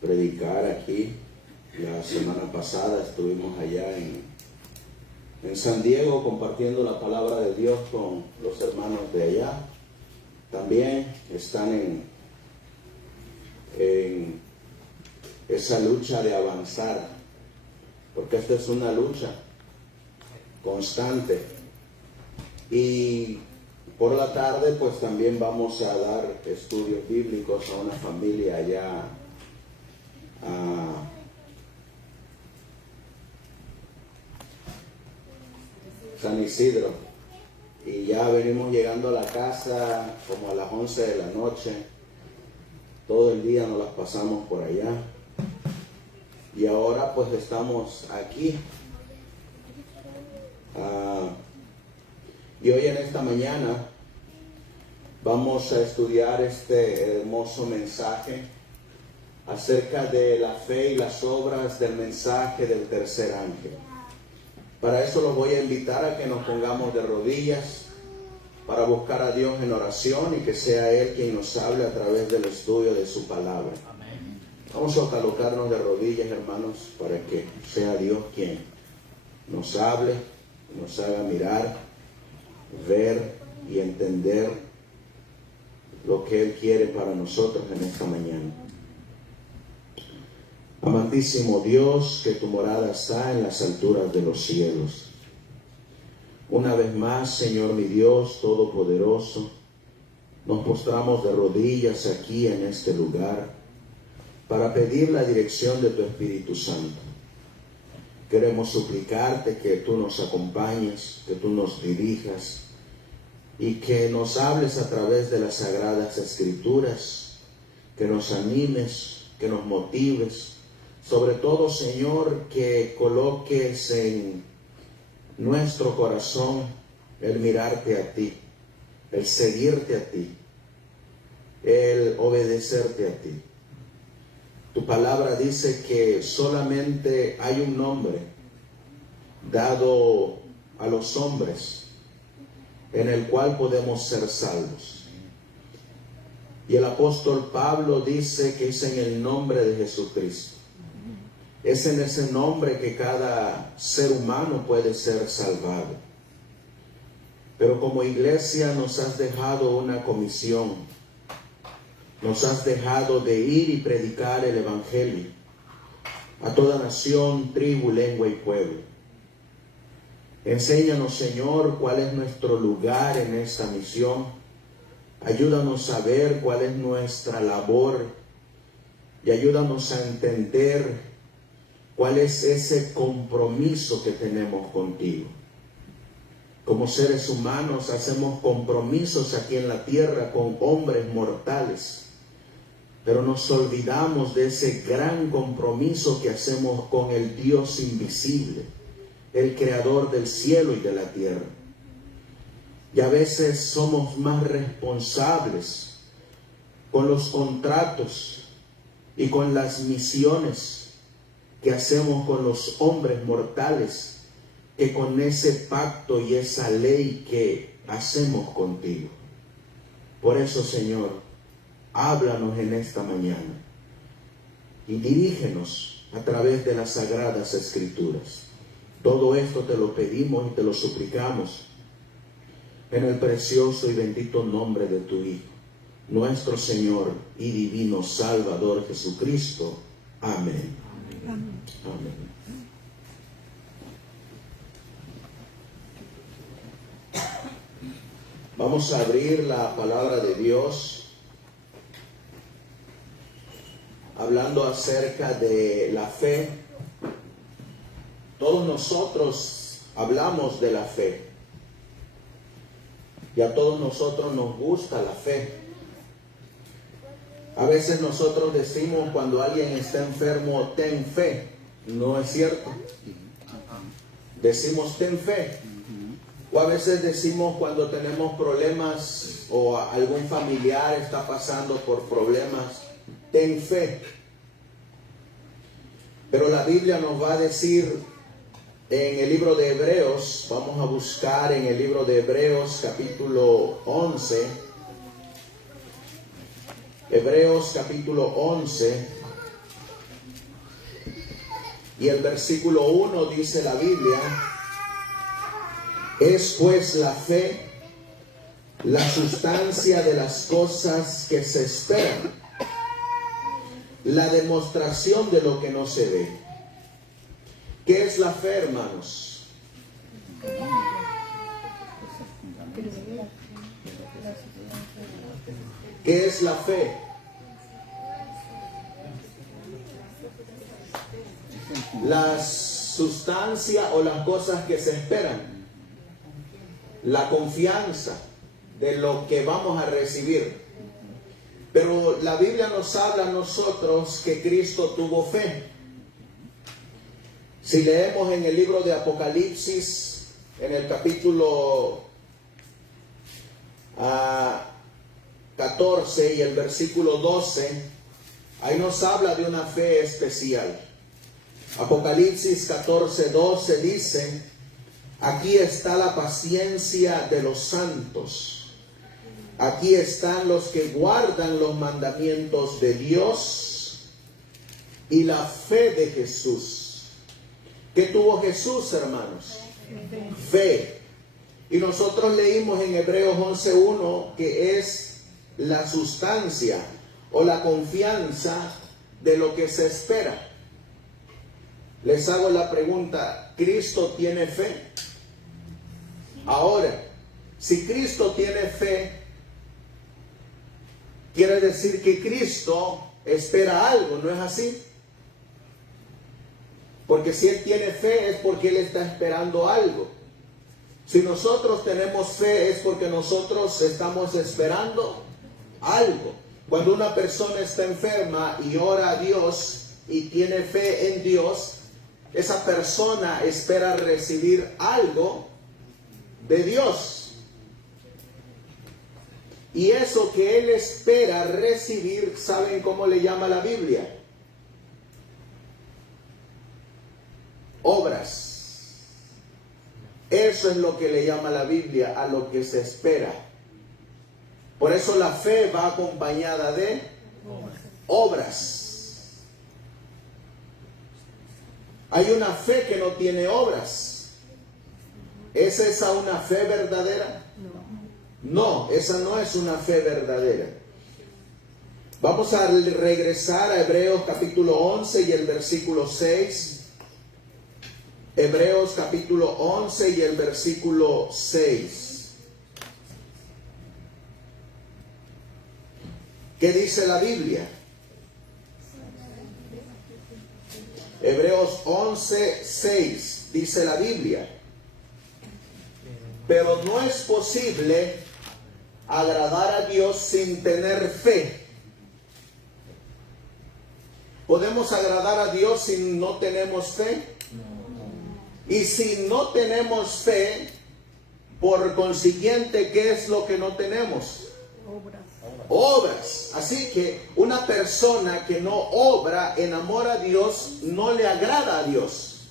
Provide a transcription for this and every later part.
predicar aquí. La semana pasada estuvimos allá en San Diego compartiendo la palabra de Dios con los hermanos de allá. También están en esa lucha de avanzar, porque esta es una lucha constante. Y por la tarde pues también vamos a dar estudios bíblicos a una familia allá a San Isidro, y ya venimos llegando a la casa como a las 11 de la noche. Todo el día nos las pasamos por allá y ahora pues estamos aquí. Y hoy en esta mañana vamos a estudiar este hermoso mensaje acerca de la fe y las obras del mensaje del tercer ángel. Para eso los voy a invitar a que nos pongamos de rodillas para buscar a Dios en oración y que sea Él quien nos hable a través del estudio de su palabra. Amén. Vamos a colocarnos de rodillas, hermanos, para que sea Dios quien nos hable, nos haga mirar, ver y entender lo que Él quiere para nosotros en esta mañana. Amantísimo Dios, que tu morada está en las alturas de los cielos. Una vez más, Señor mi Dios Todopoderoso, nos postramos de rodillas aquí en este lugar para pedir la dirección de tu Espíritu Santo. Queremos suplicarte que tú nos acompañes, que tú nos dirijas y que nos hables a través de las Sagradas Escrituras, que nos animes, que nos motives. Sobre todo, Señor, que coloques en nuestro corazón el mirarte a ti, el seguirte a ti, el obedecerte a ti. Tu palabra dice que solamente hay un nombre dado a los hombres en el cual podemos ser salvos. Y el apóstol Pablo dice que es en el nombre de Jesucristo. Es en ese nombre que cada ser humano puede ser salvado. Pero como iglesia nos has dejado una comisión. Nos has dejado de ir y predicar el Evangelio a toda nación, tribu, lengua y pueblo. Enséñanos, Señor, cuál es nuestro lugar en esta misión. Ayúdanos a ver cuál es nuestra labor y ayúdanos a entender cuál es ese compromiso que tenemos contigo. Como seres humanos hacemos compromisos aquí en la tierra con hombres mortales, pero nos olvidamos de ese gran compromiso que hacemos con el Dios invisible, el creador del cielo y de la tierra. Y a veces somos más responsables con los contratos y con las misiones que hacemos con los hombres mortales que con ese pacto y esa ley que hacemos contigo. Por eso, Señor, háblanos en esta mañana y dirígenos a través de las Sagradas Escrituras. Todo esto te lo pedimos y te lo suplicamos en el precioso y bendito nombre de tu Hijo, nuestro Señor y divino Salvador Jesucristo. Amén. Amén. Vamos a abrir la palabra de Dios hablando acerca de la fe. Todos nosotros hablamos de la fe y a todos nosotros nos gusta la fe. A veces nosotros decimos cuando alguien está enfermo, ten fe. No es cierto. Decimos ten fe. O a veces decimos cuando tenemos problemas o algún familiar está pasando por problemas, ten fe. Pero la Biblia nos va a decir en el libro de Hebreos, vamos a buscar en el libro de Hebreos capítulo 11, Hebreos capítulo 11, y el versículo 1 dice la Biblia: es pues la fe la sustancia de las cosas que se esperan, la demostración de lo que no se ve. ¿Qué es la fe, hermanos? ¿Qué es la fe? La sustancia o las cosas que se esperan, la confianza de lo que vamos a recibir. Pero la Biblia nos habla a nosotros que Cristo tuvo fe. Si leemos en el libro de Apocalipsis, en el capítulo 14 y el versículo 12, ahí nos habla de una fe especial. Apocalipsis 14:12 dice: aquí está la paciencia de los santos. Aquí están los que guardan los mandamientos de Dios y la fe de Jesús. ¿Qué tuvo Jesús, hermanos? Fe. Y nosotros leímos en Hebreos 11:1 que es la sustancia o la confianza de lo que se espera. Les hago la pregunta: ¿Cristo tiene fe? Ahora, si Cristo tiene fe, quiere decir que Cristo espera algo, ¿no es así? Porque si Él tiene fe es porque Él está esperando algo. Si nosotros tenemos fe es porque nosotros estamos esperando algo. Cuando una persona está enferma y ora a Dios y tiene fe en Dios, esa persona espera recibir algo de Dios. Y eso que él espera recibir, ¿saben cómo le llama la Biblia? Obras. Eso es lo que le llama la Biblia a lo que se espera. Por eso la fe va acompañada de obras. Hay una fe que no tiene obras. ¿Es esa una fe verdadera? No, esa no es una fe verdadera. Vamos a regresar a Hebreos capítulo 11 y el versículo 6. Hebreos capítulo 11 y el versículo 6. ¿Qué dice la Biblia? Hebreos 11, 6 dice la Biblia: pero no es posible agradar a Dios sin tener fe. ¿Podemos agradar a Dios si no tenemos fe? Y si no tenemos fe, por consiguiente, ¿qué es lo que no tenemos? Obras. Así que una persona que no obra en amor a Dios no le agrada a Dios.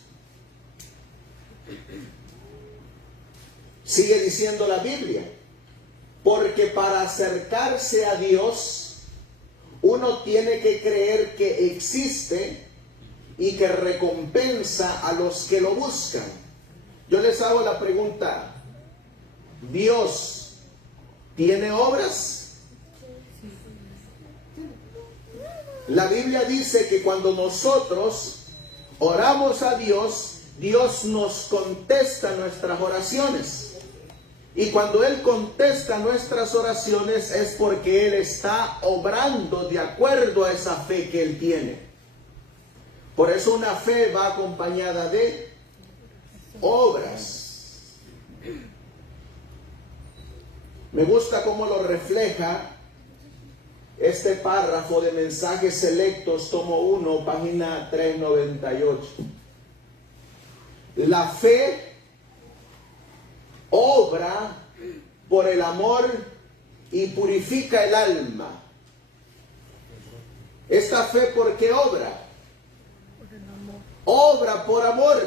Sigue diciendo la Biblia: porque para acercarse a Dios uno tiene que creer que existe y que recompensa a los que lo buscan. Yo les hago la pregunta: ¿Dios tiene obras? La Biblia dice que cuando nosotros oramos a Dios, Dios nos contesta nuestras oraciones. Y cuando Él contesta nuestras oraciones es porque Él está obrando de acuerdo a esa fe que Él tiene. Por eso una fe va acompañada de obras. Me gusta cómo lo refleja este párrafo de Mensajes Selectos, tomo 1, página 398. La fe obra por el amor y purifica el alma. Esta fe, ¿por qué obra? Obra por amor,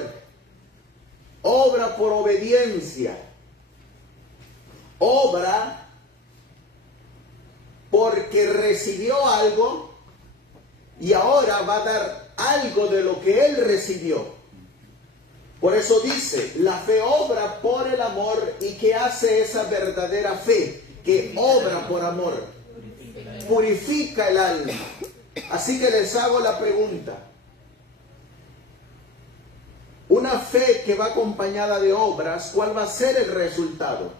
obra por obediencia, obra porque recibió algo y ahora va a dar algo de lo que él recibió. Por eso dice, la fe obra por el amor. ¿Y qué hace esa verdadera fe? Que obra por amor. Purifica el alma. Así que les hago la pregunta. Una fe que va acompañada de obras, ¿cuál va a ser el resultado?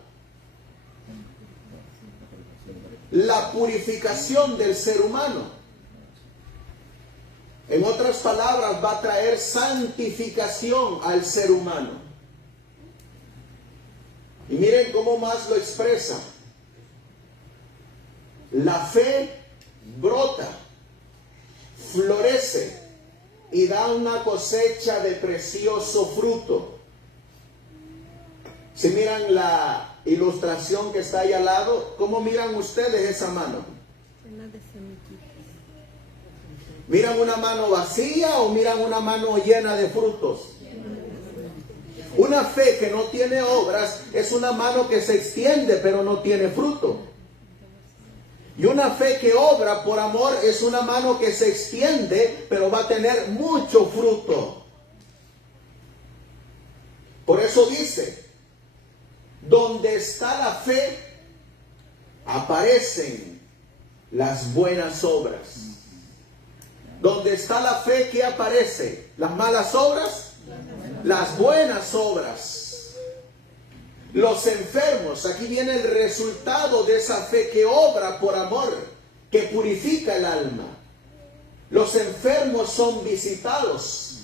La purificación del ser humano. En otras palabras, va a traer santificación al ser humano. Y miren cómo más lo expresa. La fe brota, florece y da una cosecha de precioso fruto. Si miran la ilustración que está ahí al lado, ¿cómo miran ustedes esa mano? ¿Miran una mano vacía o miran una mano llena de frutos? Una fe que no tiene obras es una mano que se extiende pero no tiene fruto. Y una fe que obra por amor es una mano que se extiende pero va a tener mucho fruto. Por eso dice, donde está la fe, aparecen las buenas obras. Donde está la fe, ¿qué aparece? ¿Las malas obras? Las buenas obras. Los enfermos, aquí viene el resultado de esa fe que obra por amor, que purifica el alma. Los enfermos son visitados.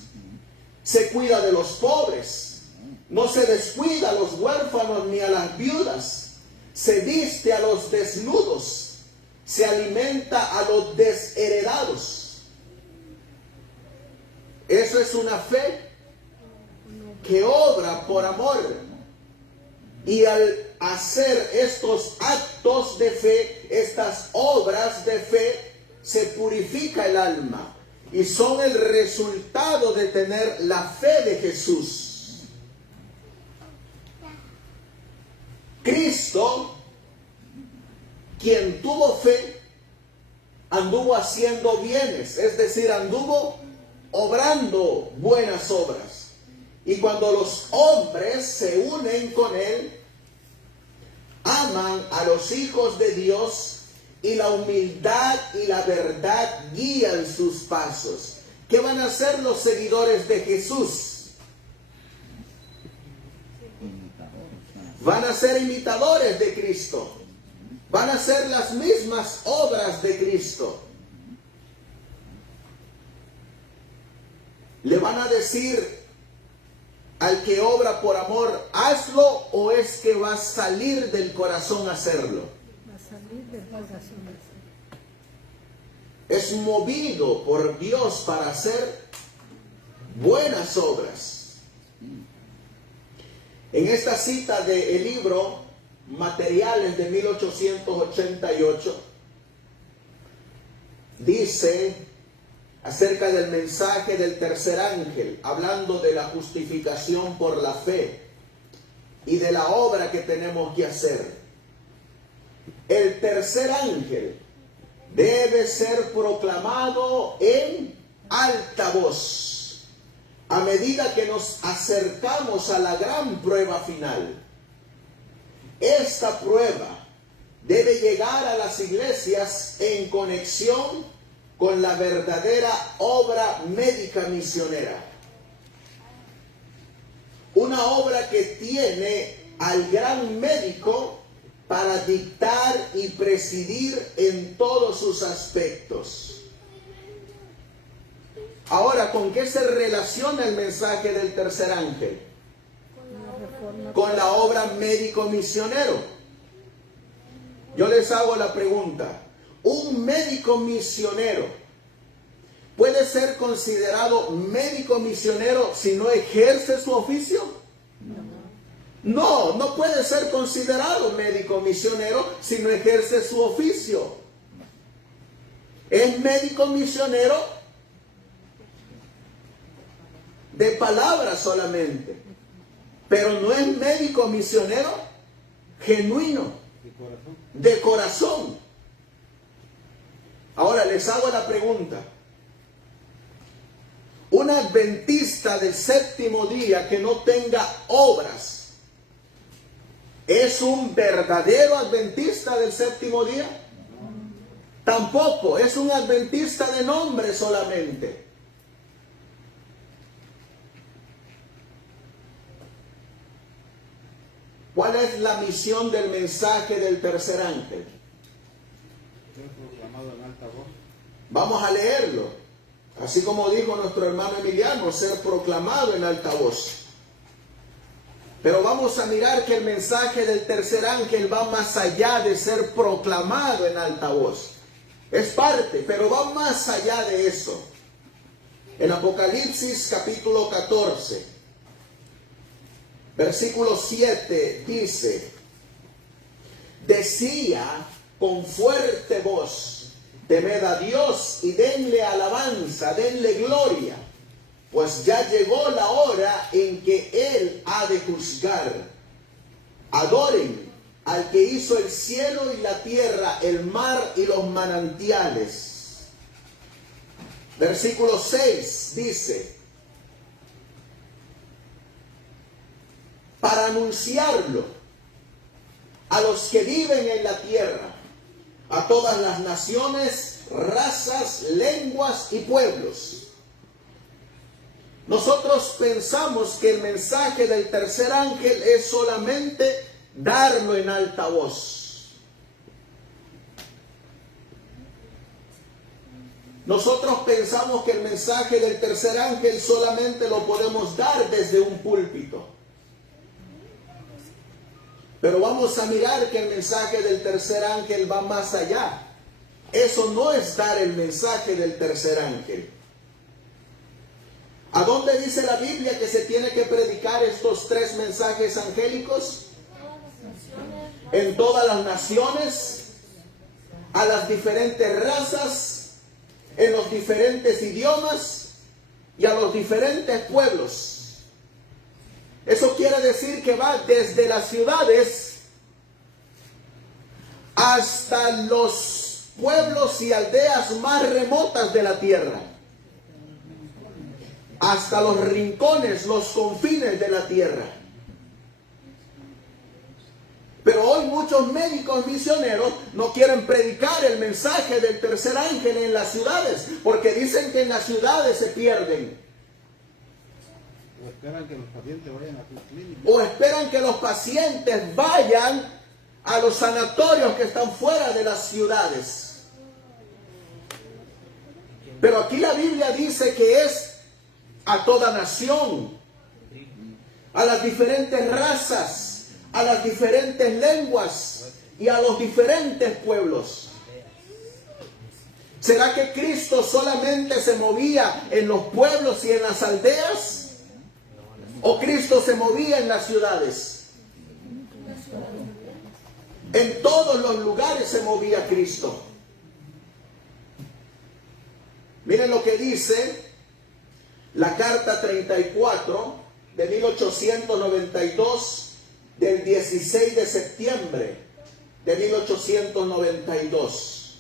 Se cuida de los pobres. No se descuida a los huérfanos ni a las viudas. Se viste a los desnudos. Se alimenta a los desheredados. Eso es una fe que obra por amor. Y al hacer estos actos de fe, estas obras de fe, se purifica el alma. Y son el resultado de tener la fe de Jesús. Cristo, quien tuvo fe, anduvo haciendo bienes, es decir, anduvo obrando buenas obras. Y cuando los hombres se unen con él, aman a los hijos de Dios y la humildad y la verdad guían sus pasos. ¿Qué van a hacer los seguidores de Jesús? Van a ser imitadores de Cristo. Van a hacer las mismas obras de Cristo. Le van a decir al que obra por amor, hazlo, o es que va a salir del corazón hacerlo. Va a salir del corazón hacerlo. Es movido por Dios para hacer buenas obras. En esta cita del libro Materiales de 1888, dice acerca del mensaje del tercer ángel, hablando de la justificación por la fe y de la obra que tenemos que hacer. El tercer ángel debe ser proclamado en alta voz a medida que nos acercamos a la gran prueba final. Esta prueba debe llegar a las iglesias en conexión con la verdadera obra médica misionera. Una obra que tiene al gran médico para dictar y presidir en todos sus aspectos. Ahora, ¿con qué se relaciona el mensaje del tercer ángel? Con la obra médico misionero. Yo les hago la pregunta. ¿Un médico misionero puede ser considerado médico misionero si no ejerce su oficio? No, no puede ser considerado médico misionero si no ejerce su oficio. Es médico misionero de palabras solamente, pero no es médico misionero genuino, de corazón. Ahora les hago la pregunta. Un adventista del séptimo día que no tenga obras, ¿es un verdadero adventista del séptimo día? Tampoco, es un adventista de nombre solamente. ¿Cuál es la misión del mensaje del tercer ángel? Ser proclamado en alta voz. Vamos a leerlo. Así como dijo nuestro hermano Emiliano, ser proclamado en alta voz. Pero vamos a mirar que el mensaje del tercer ángel va más allá de ser proclamado en alta voz. Es parte, pero va más allá de eso. En Apocalipsis capítulo 14, versículo 7 dice: decía con fuerte voz, temed a Dios y denle alabanza, denle gloria, pues ya llegó la hora en que Él ha de juzgar. Adoren al que hizo el cielo y la tierra, el mar y los manantiales. Versículo 6 dice: para anunciarlo a los que viven en la tierra, a todas las naciones, razas, lenguas y pueblos. Nosotros pensamos que el mensaje del tercer ángel es solamente darlo en alta voz. Nosotros pensamos que el mensaje del tercer ángel solamente lo podemos dar desde un púlpito. Pero vamos a mirar que el mensaje del tercer ángel va más allá. Eso no es dar el mensaje del tercer ángel. ¿A dónde dice la Biblia que se tiene que predicar estos tres mensajes angélicos? En todas las naciones, a las diferentes razas, en los diferentes idiomas y a los diferentes pueblos. Eso quiere decir que va desde las ciudades hasta los pueblos y aldeas más remotas de la tierra, hasta los rincones, los confines de la tierra. Pero hoy muchos médicos misioneros no quieren predicar el mensaje del tercer ángel en las ciudades, porque dicen que en las ciudades se pierden. O esperan que los pacientes vayan a sus clínicas. O esperan que los pacientes vayan a los sanatorios que están fuera de las ciudades. Pero aquí la Biblia dice que es a toda nación, a las diferentes razas, a las diferentes lenguas y a los diferentes pueblos. ¿Será que Cristo solamente se movía en los pueblos y en las aldeas? ¿O Cristo se movía en las ciudades? En todos los lugares se movía Cristo. Miren lo que dice la carta 34 de 1892, del 16 de septiembre de 1892.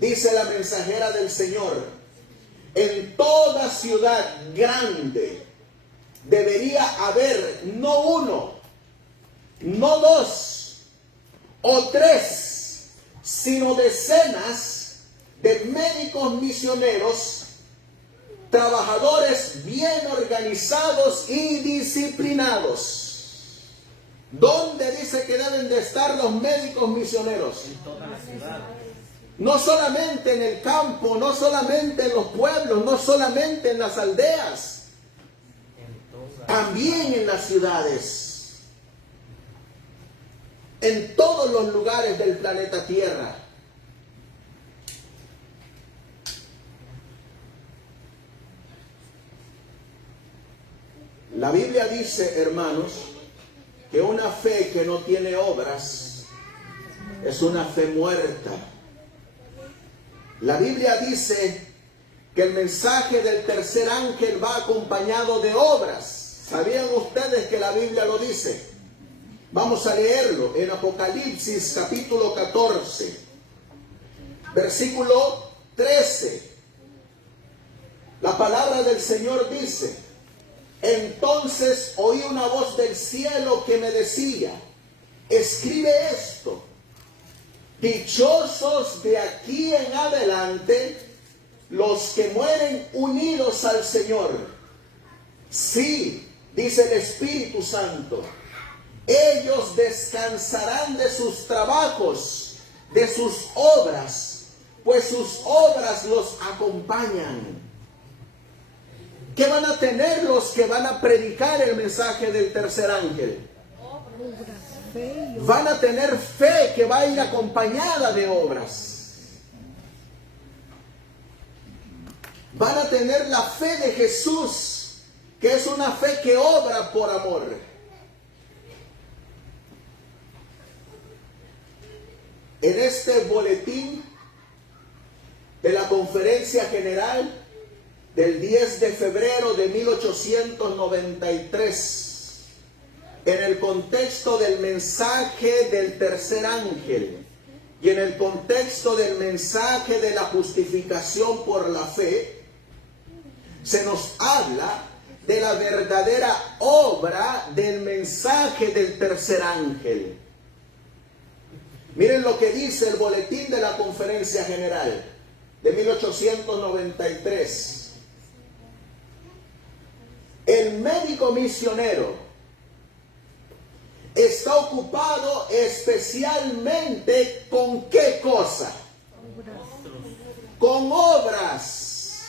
Dice la mensajera del Señor: en toda ciudad grande debería haber no uno, no dos o tres, sino decenas de médicos misioneros, trabajadores bien organizados y disciplinados. ¿Dónde dice que deben de estar los médicos misioneros? En toda la ciudad. No solamente en el campo, no solamente en los pueblos, no solamente en las aldeas, también en las ciudades, en todos los lugares del planeta Tierra. La Biblia dice, hermanos, que una fe que no tiene obras es una fe muerta. La Biblia dice que el mensaje del tercer ángel va acompañado de obras. ¿Sabían ustedes que la Biblia lo dice? Vamos a leerlo en Apocalipsis capítulo 14, versículo 13. La palabra del Señor dice: entonces oí una voz del cielo que me decía, escribe esto, dichosos de aquí en adelante los que mueren unidos al Señor. Sí, dice el Espíritu Santo, ellos descansarán de sus trabajos, de sus obras, pues sus obras los acompañan. ¿Qué van a tener los que van a predicar el mensaje del tercer ángel? Van a tener fe que va a ir acompañada de obras. Van a tener la fe de Jesús, que es una fe que obra por amor. En este boletín de la Conferencia General del 10 de febrero de 1893, en el contexto del mensaje del tercer ángel y en el contexto del mensaje de la justificación por la fe, se nos habla de la verdadera obra del mensaje del tercer ángel. Miren lo que dice el boletín de la Conferencia General de 1893. El médico misionero está ocupado especialmente ¿con qué cosa? Con obras.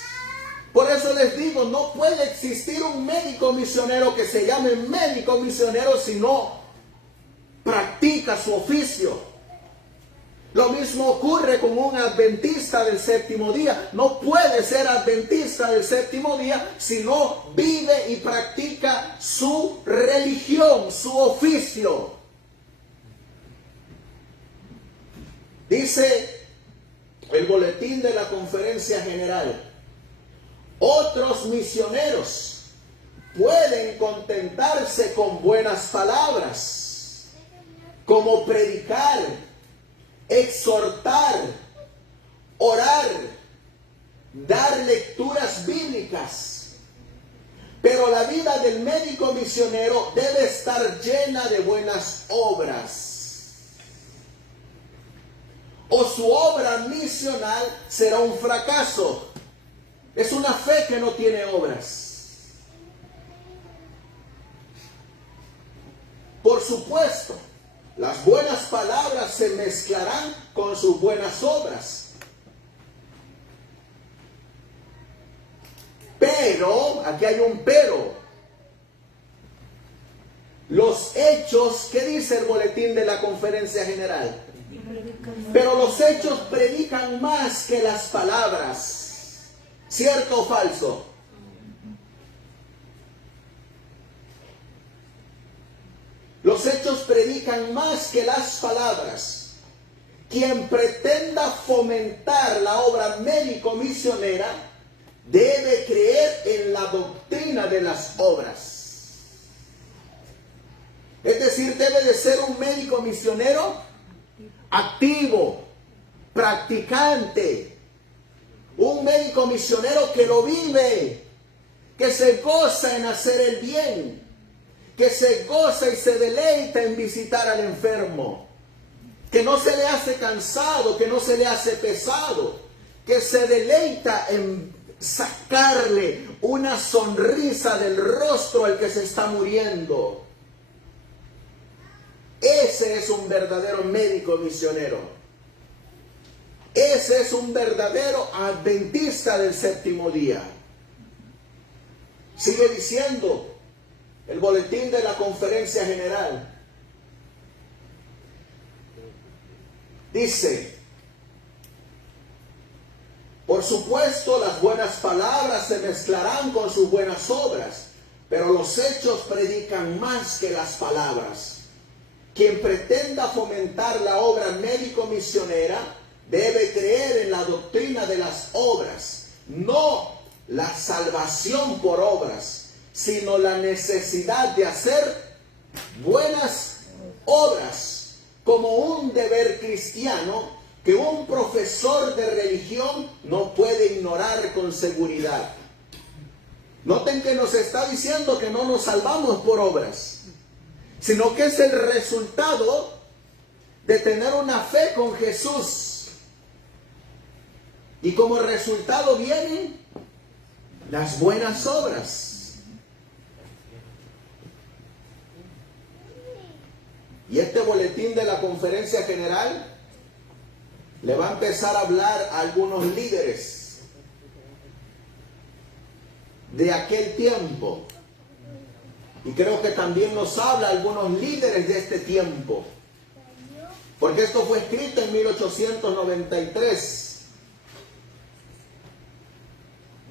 Por eso les digo, no puede existir un médico misionero que se llame médico misionero si no practica su oficio. Lo mismo ocurre con un adventista del séptimo día. No puede ser adventista del séptimo día si no vive y practica su religión, su oficio. Dice el boletín de la Conferencia General: otros misioneros pueden contentarse con buenas palabras, como predicar, exhortar, orar, dar lecturas bíblicas. Pero la vida del médico misionero debe estar llena de buenas obras, o su obra misional será un fracaso. Es una fe que no tiene obras. Por supuesto, las buenas palabras se mezclarán con sus buenas obras. Pero, aquí hay un pero. Los hechos, ¿qué dice el boletín de la Conferencia General? Pero los hechos predican más que las palabras. ¿Cierto o falso? Los hechos predican más que las palabras. Quien pretenda fomentar la obra médico-misionera debe creer en la doctrina de las obras. Es decir, debe de ser un médico misionero activo, practicante. Un médico misionero que lo vive, que se goza en hacer el bien, que se goza y se deleita en visitar al enfermo, que no se le hace cansado, que no se le hace pesado, que se deleita en sacarle una sonrisa del rostro al que se está muriendo. Ese es un verdadero médico misionero. Ese es un verdadero adventista del séptimo día. Sigue diciendo el boletín de la Conferencia General. Dice: por supuesto, las buenas palabras se mezclarán con sus buenas obras, pero los hechos predican más que las palabras. Quien pretenda fomentar la obra médico-misionera debe creer en la doctrina de las obras, no la salvación por obras, sino la necesidad de hacer buenas obras como un deber cristiano que un profesor de religión no puede ignorar con seguridad. Noten que nos está diciendo que no nos salvamos por obras, sino que es el resultado de tener una fe con Jesús. Y como resultado vienen las buenas obras. Y este boletín de la Conferencia General le va a empezar a hablar a algunos líderes de aquel tiempo. Y creo que también nos habla a algunos líderes de este tiempo. Porque esto fue escrito en 1893.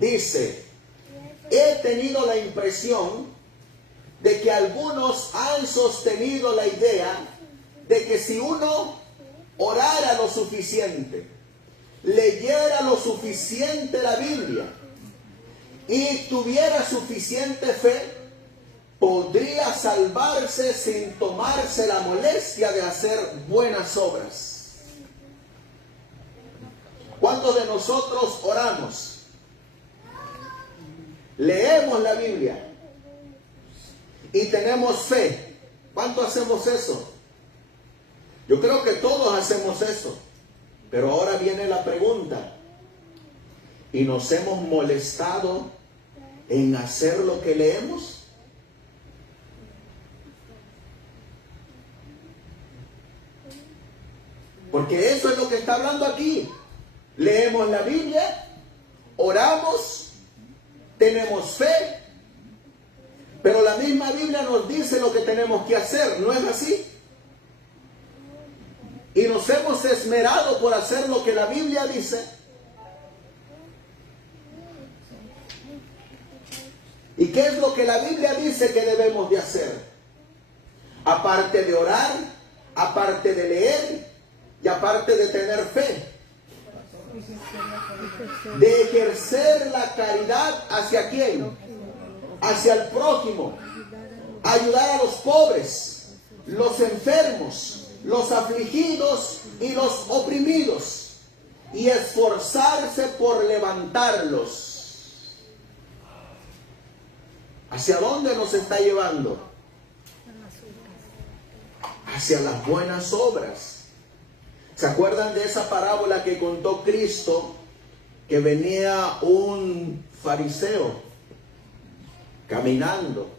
Dice, he tenido la impresión de que algunos han sostenido la idea de que si uno orara lo suficiente, leyera lo suficiente la Biblia y tuviera suficiente fe, podría salvarse sin tomarse la molestia de hacer buenas obras. ¿Cuántos de nosotros oramos? Leemos la Biblia y tenemos fe. ¿Cuánto hacemos eso? Yo creo que todos hacemos eso. Pero ahora viene la pregunta. ¿Y nos hemos molestado en hacer lo que leemos? Porque eso es lo que está hablando aquí. Leemos la Biblia, oramos, tenemos fe, pero la misma Biblia nos dice lo que tenemos que hacer, ¿no es así? Y nos hemos esmerado por hacer lo que la Biblia dice. ¿Y qué es lo que la Biblia dice que debemos de hacer? Aparte de orar, aparte de leer y aparte de tener fe, de ejercer la caridad ¿hacia quién? Hacia el prójimo, ayudar a los pobres, los enfermos, los afligidos y los oprimidos, y esforzarse por levantarlos. ¿Hacia dónde nos está llevando? Hacia las buenas obras. ¿Se acuerdan de esa parábola que contó Cristo? Que venía un fariseo caminando.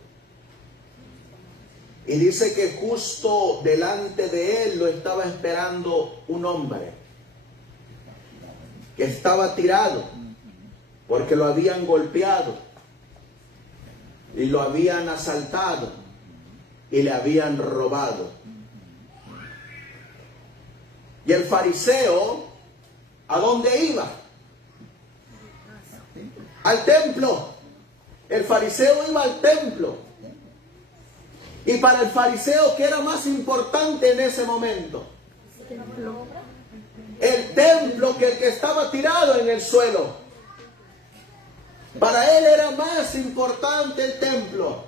Y dice que justo delante de él lo estaba esperando un hombre que estaba tirado porque lo habían golpeado y lo habían asaltado y le habían robado. Y el fariseo, ¿a dónde iba? Al templo. El fariseo iba al templo. Y para el fariseo, ¿qué era más importante en ese momento? El templo que el que estaba tirado en el suelo. Para él era más importante el templo.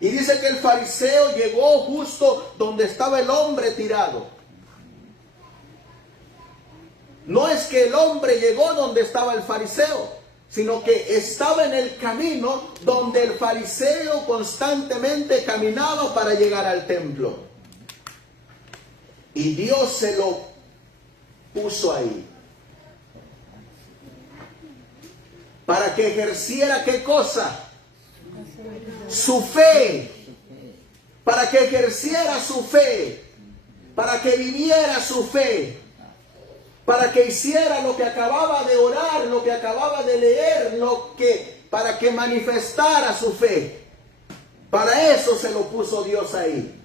Y dice que el fariseo llegó justo donde estaba el hombre tirado. No es que el hombre llegó donde estaba el fariseo, sino que estaba en el camino donde el fariseo constantemente caminaba para llegar al templo. Y Dios se lo puso ahí. Para que ejerciera ¿qué cosa? Su fe. Para que ejerciera su fe. Para que viviera su fe. Para que hiciera lo que acababa de orar, lo que acababa de leer, para que manifestara su fe. Para eso se lo puso Dios ahí.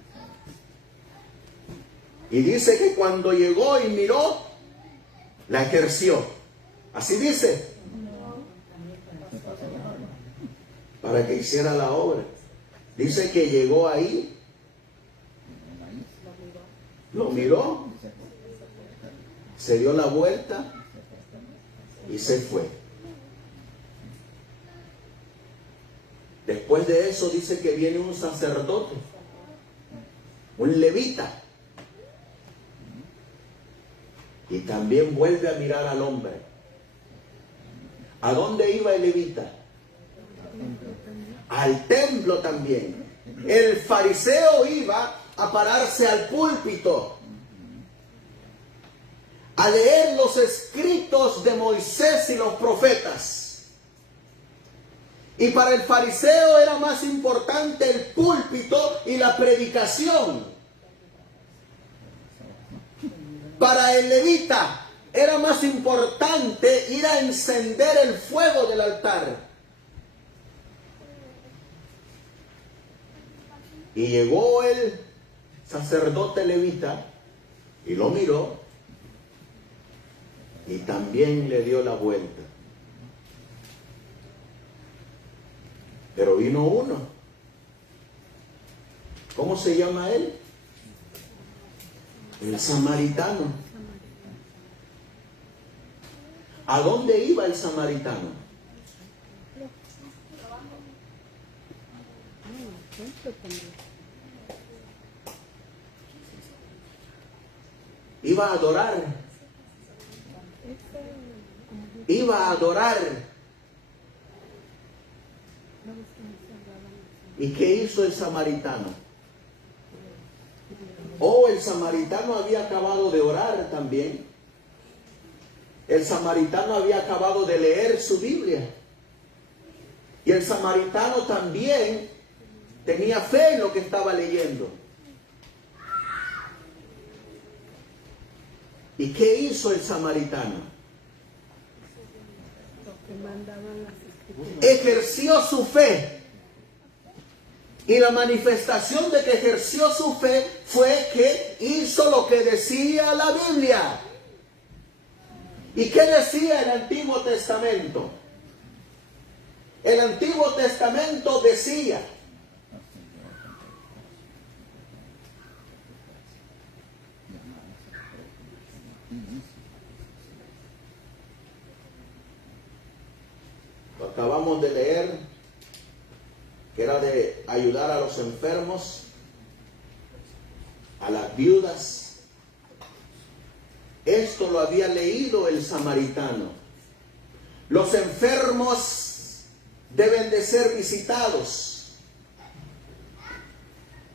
Y dice que cuando llegó y miró, la ejerció. Así dice. Para que hiciera la obra. Dice que llegó ahí, lo miró, se dio la vuelta y se fue. Después de eso dice que viene un sacerdote, un levita, y también vuelve a mirar al hombre. ¿A dónde iba el levita? Al templo también. El fariseo iba a pararse al púlpito, a leer los escritos de Moisés y los profetas. Y para el fariseo era más importante el púlpito y la predicación. Para el levita era más importante ir a encender el fuego del altar. Y llegó el sacerdote levita y lo miró y también le dio la vuelta. Pero vino uno. ¿Cómo se llama él? El samaritano. ¿A dónde iba el samaritano? Iba a adorar. Iba a adorar. ¿Y qué hizo el samaritano? Oh, el samaritano había acabado de orar también. El samaritano había acabado de leer su Biblia. Y el samaritano también tenía fe en lo que estaba leyendo. ¿Y qué hizo el samaritano? Ejerció su fe. Y la manifestación de que ejerció su fe fue que hizo lo que decía la Biblia. ¿Y qué decía el Antiguo Testamento? El Antiguo Testamento decía: lo acabamos de leer, que era de ayudar a los enfermos, a las viudas. Esto lo había leído el samaritano. Los enfermos deben de ser visitados.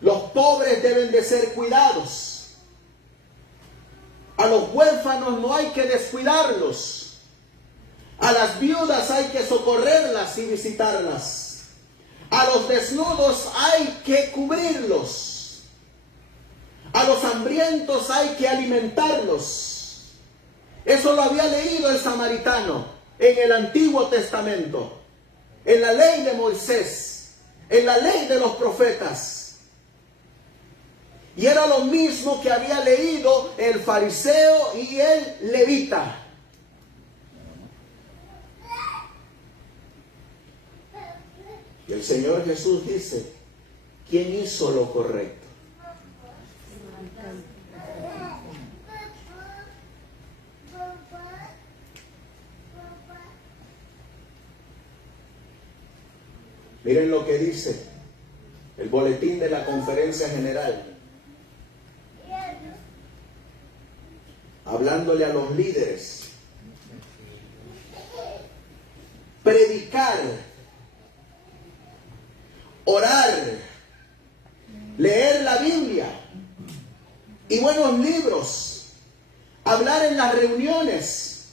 Los pobres deben de ser cuidados. A los huérfanos no hay que descuidarlos. A las viudas hay que socorrerlas y visitarlas. A los desnudos hay que cubrirlos. A los hambrientos hay que alimentarlos. Eso lo había leído el samaritano en el Antiguo Testamento, en la ley de Moisés, en la ley de los profetas. Y era lo mismo que había leído el fariseo y el levita. Y el Señor Jesús dice: ¿quién hizo lo correcto? Miren lo que dice el boletín de la Conferencia General, hablándole a los líderes: predicar, orar, leer la Biblia y buenos libros, hablar en las reuniones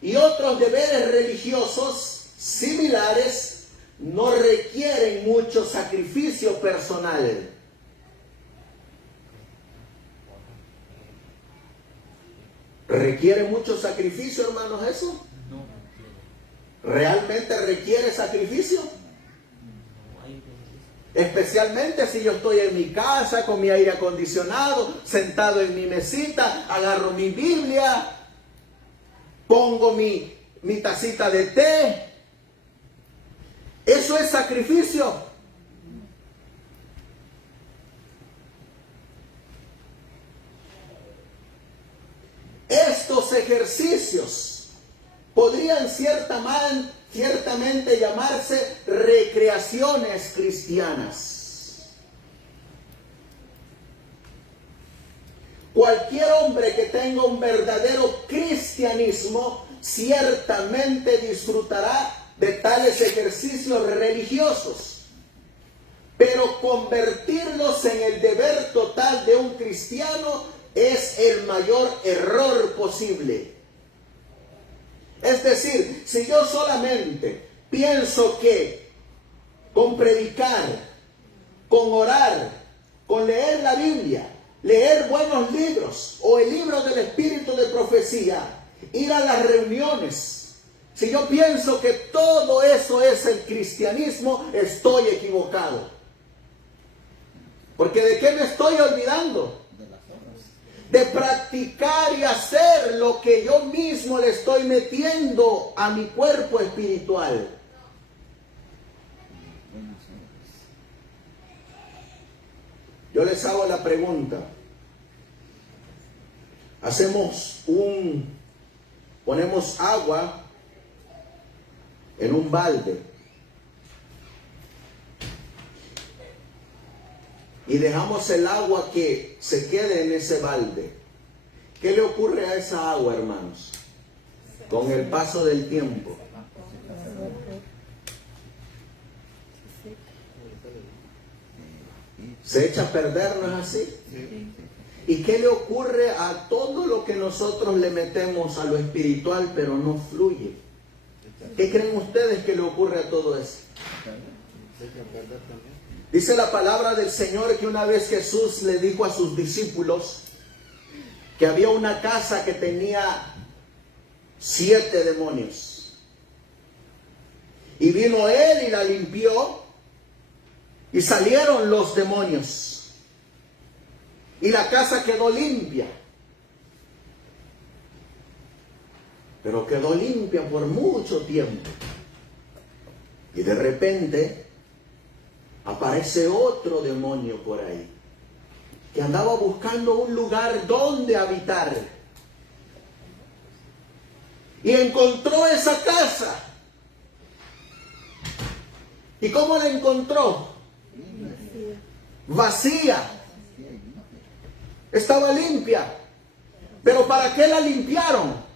y otros deberes religiosos similares no requieren mucho sacrificio personal. ¿Requiere mucho sacrificio, hermanos, eso? ¿Realmente requiere sacrificio? Especialmente si yo estoy en mi casa con mi aire acondicionado, sentado en mi mesita, agarro mi Biblia, pongo mi tacita de té. ¿Eso es sacrificio? Estos ejercicios podrían ciertamente llamarse recreaciones cristianas. Cualquier hombre que tenga un verdadero cristianismo ciertamente disfrutará de tales ejercicios religiosos, pero convertirlos en el deber total de un cristiano es el mayor error posible. Es decir, si yo solamente pienso que con predicar, con orar, con leer la Biblia, leer buenos libros o el libro del Espíritu de Profecía, ir a las reuniones, si yo pienso que todo eso es el cristianismo, estoy equivocado. Porque ¿de qué me estoy olvidando? De practicar y hacer lo que yo mismo le estoy metiendo a mi cuerpo espiritual. Yo les hago la pregunta. Ponemos agua en un balde y dejamos el agua que se quede en ese balde. ¿Qué le ocurre a esa agua, hermanos? Con el paso del tiempo. Se echa a perder, ¿no es así? ¿Y qué le ocurre a todo lo que nosotros le metemos a lo espiritual, pero no fluye? ¿Qué creen ustedes que le ocurre a todo eso? Dice la palabra del Señor que una vez Jesús le dijo a sus discípulos que había una casa que tenía 7 demonios. Y vino Él y la limpió y salieron los demonios. Y la casa quedó limpia. Pero quedó limpia por mucho tiempo. Y de repente aparece otro demonio por ahí, que andaba buscando un lugar donde habitar. Y encontró esa casa. ¿Y cómo la encontró? Vacía. Estaba limpia. ¿Pero para qué la limpiaron?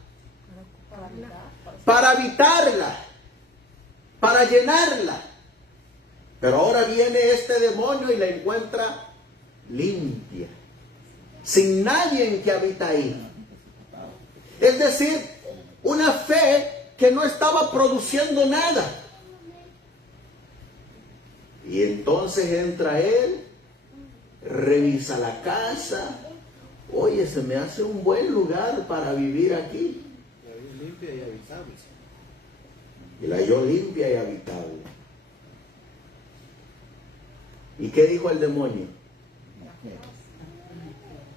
Para habitarla, para llenarla. Pero ahora viene este demonio y la encuentra limpia, sin nadie que habita ahí. Es decir, una fe que no estaba produciendo nada. Y entonces entra él, revisa la casa. Oye, se me hace un buen lugar para vivir aquí. La vio limpia y habitable. Y la halló limpia y habitable. ¿Y qué dijo el demonio?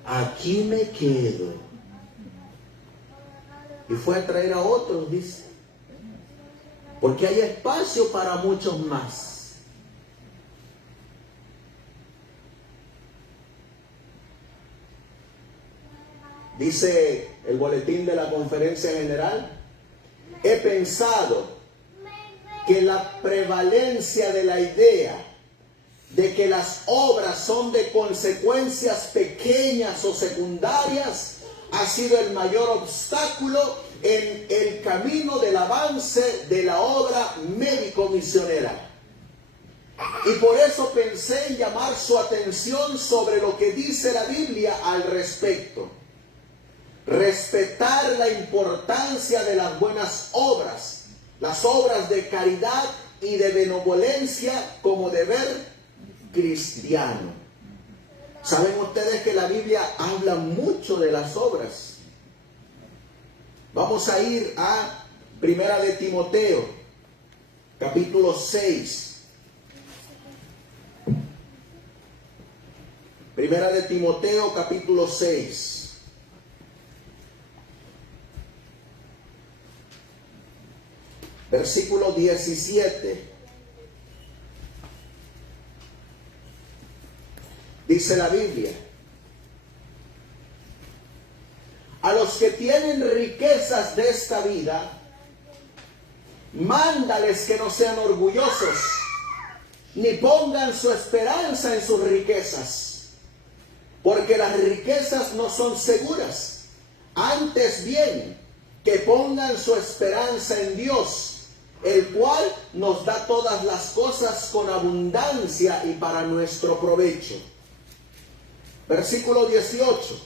Aquí me quedo. Y fue a traer a otros, dice. Porque hay espacio para muchos más. Dice el boletín de la Conferencia General: he pensado que la prevalencia de la idea de que las obras son de consecuencias pequeñas o secundarias ha sido el mayor obstáculo en el camino del avance de la obra médico-misionera. Y por eso pensé en llamar su atención sobre lo que dice la Biblia al respecto. Respetar la importancia de las buenas obras, las obras de caridad y de benevolencia como deber cristiano. ¿Saben ustedes que la Biblia habla mucho de las obras? Vamos a ir a Primera de Timoteo, capítulo 6. Primera de Timoteo, capítulo 6. Versículo 17. Dice la Biblia: a los que tienen riquezas de esta vida, mándales que no sean orgullosos, ni pongan su esperanza en sus riquezas, porque las riquezas no son seguras. Antes bien, que pongan su esperanza en Dios, el cual nos da todas las cosas con abundancia y para nuestro provecho. Versículo 18.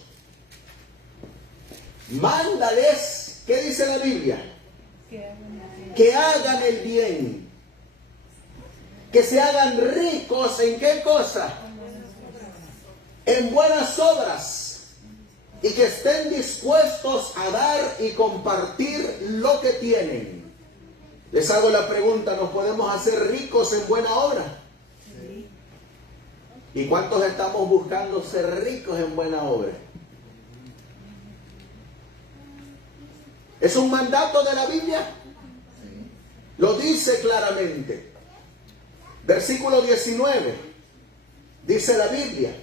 Mándales, ¿qué dice la Biblia? Que hagan el bien. Que se hagan ricos, ¿en qué cosa? En buenas obras. Y que estén dispuestos a dar y compartir lo que tienen. Les hago la pregunta, ¿nos podemos hacer ricos en buena obra? Sí. ¿Y cuántos estamos buscando ser ricos en buena obra? ¿Es un mandato de la Biblia? Lo dice claramente. Versículo 19. Dice la Biblia: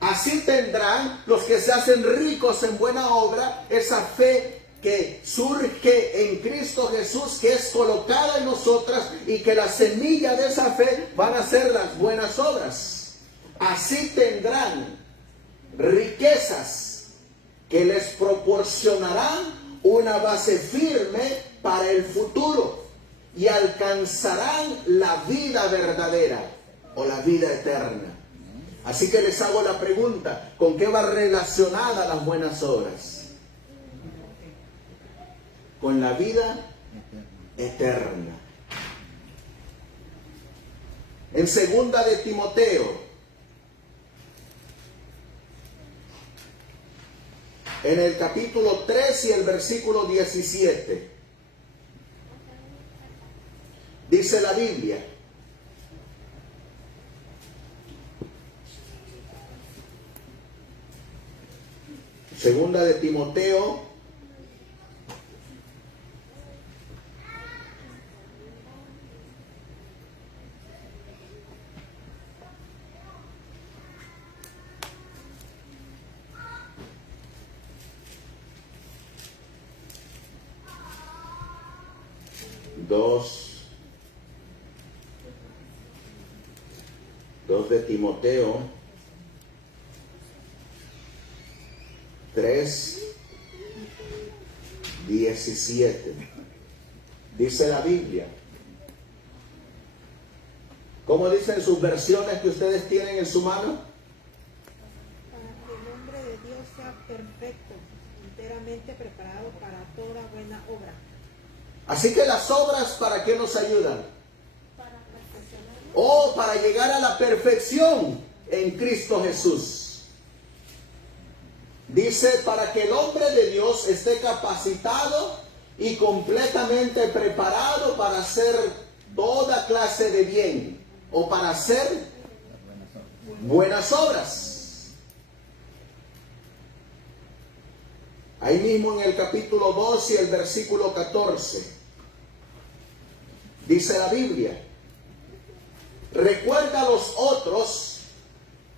así tendrán los que se hacen ricos en buena obra esa fe que surge en Cristo Jesús, que es colocada en nosotras, y que la semilla de esa fe van a ser las buenas obras. Así tendrán riquezas que les proporcionarán una base firme para el futuro y alcanzarán la vida verdadera o la vida eterna. Así que les hago la pregunta, ¿con qué va relacionada las buenas obras? Con la vida eterna. En segunda de Timoteo, en el capítulo 3 y el versículo 17, dice la Biblia: segunda de Timoteo, dos de Timoteo 3:17. Dice la Biblia. ¿Cómo dicen sus versiones que ustedes tienen en su mano? Para que el hombre de Dios sea perfecto, enteramente preparado para toda buena obra. Así que las obras, ¿para qué nos ayudan? Para llegar a la perfección en Cristo Jesús. Dice, para que el hombre de Dios esté capacitado y completamente preparado para hacer toda clase de bien, o para hacer buenas obras. Ahí mismo en el capítulo 2 y el versículo 14, dice la Biblia: recuerda a los otros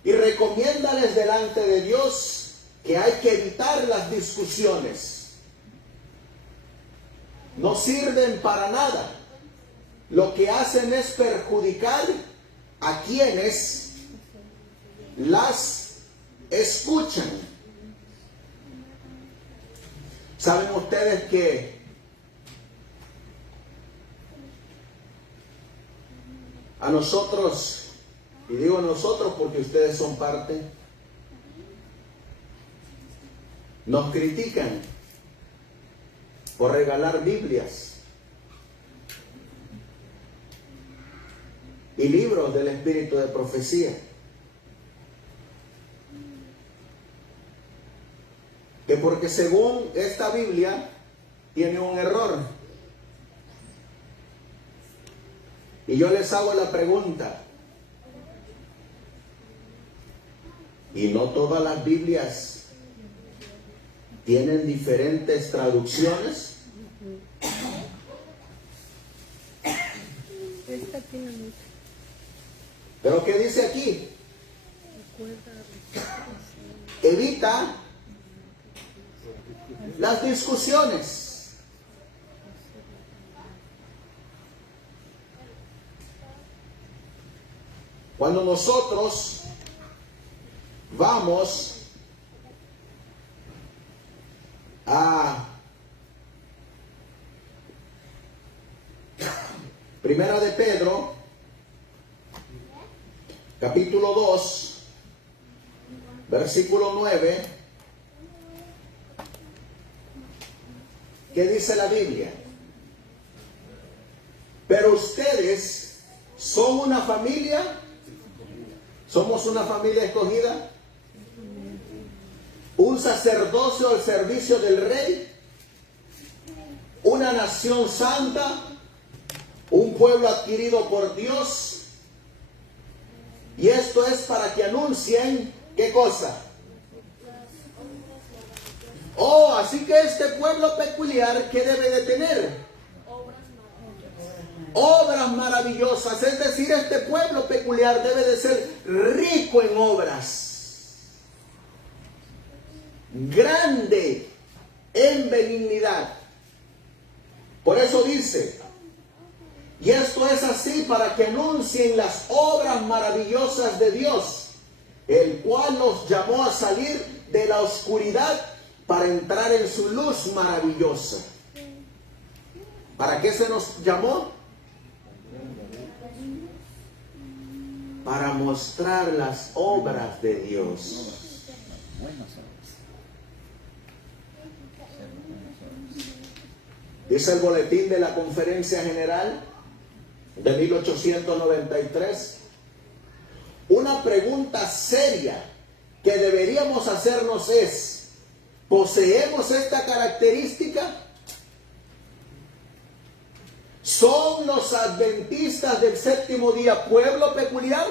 y recomiéndales delante de Dios que hay que evitar las discusiones. No sirven para nada. Lo que hacen es perjudicar a quienes las escuchan. ¿Saben ustedes que a nosotros, y digo nosotros porque ustedes son parte, nos critican por regalar Biblias y libros del espíritu de profecía? Que porque según esta Biblia tiene un error. Y yo les hago la pregunta: ¿y no todas las Biblias tienen diferentes traducciones? Esta tiene mucho. ¿Pero qué dice aquí? Evita las discusiones. Cuando nosotros vamos a Primera de Pedro, capítulo 2, versículo 9. ¿Qué dice la Biblia? Pero ustedes son una familia, somos una familia escogida, un sacerdocio al servicio del Rey, una nación santa, un pueblo adquirido por Dios. Y esto es para que anuncien, ¿qué cosa? Oh, así que este pueblo peculiar, ¿qué debe de tener? Obras maravillosas. Es decir, este pueblo peculiar debe de ser rico en obras, grande en benignidad. Por eso dice, y esto es así para que anuncien las obras maravillosas de Dios, el cual nos llamó a salir de la oscuridad para entrar en su luz maravillosa. ¿Para qué se nos llamó? Para mostrar las obras de Dios. Dice el boletín de la Conferencia General de 1893, una pregunta seria que deberíamos hacernos es, ¿poseemos esta característica? ¿Son los adventistas del séptimo día pueblo peculiar?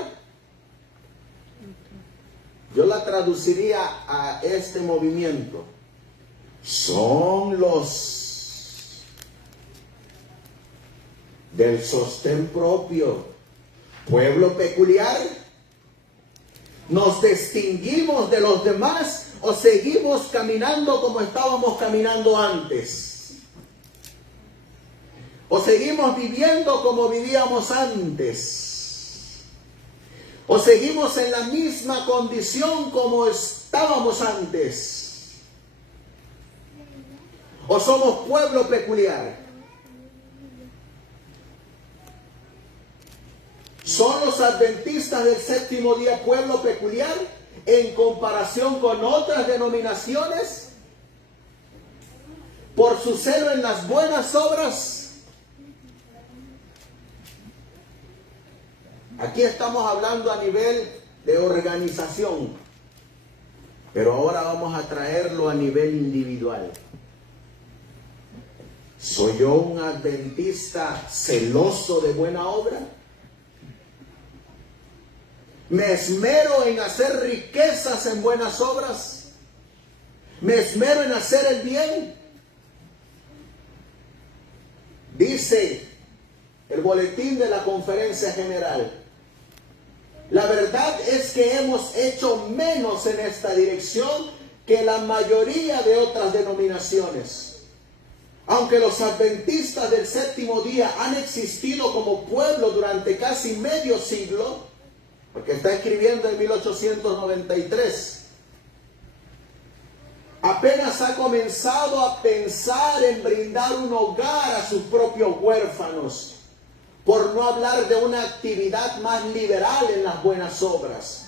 Yo la traduciría a este movimiento. ¿Son los del sostén propio pueblo peculiar? ¿Nos distinguimos de los demás o seguimos caminando como estábamos caminando antes? ¿O seguimos viviendo como vivíamos antes? ¿O seguimos en la misma condición como estábamos antes? ¿O somos pueblo peculiar? ¿Son los adventistas del séptimo día pueblo peculiar en comparación con otras denominaciones? ¿Por su celo en las buenas obras? Aquí estamos hablando a nivel de organización, pero ahora vamos a traerlo a nivel individual. ¿Soy yo un adventista celoso de buena obra? ¿Me esmero en hacer riquezas en buenas obras? ¿Me esmero en hacer el bien? Dice el boletín de la Conferencia General, la verdad es que hemos hecho menos en esta dirección que la mayoría de otras denominaciones. Aunque los adventistas del séptimo día han existido como pueblo durante casi medio siglo, porque está escribiendo en 1893, apenas ha comenzado a pensar en brindar un hogar a sus propios huérfanos, por no hablar de una actividad más liberal en las buenas obras.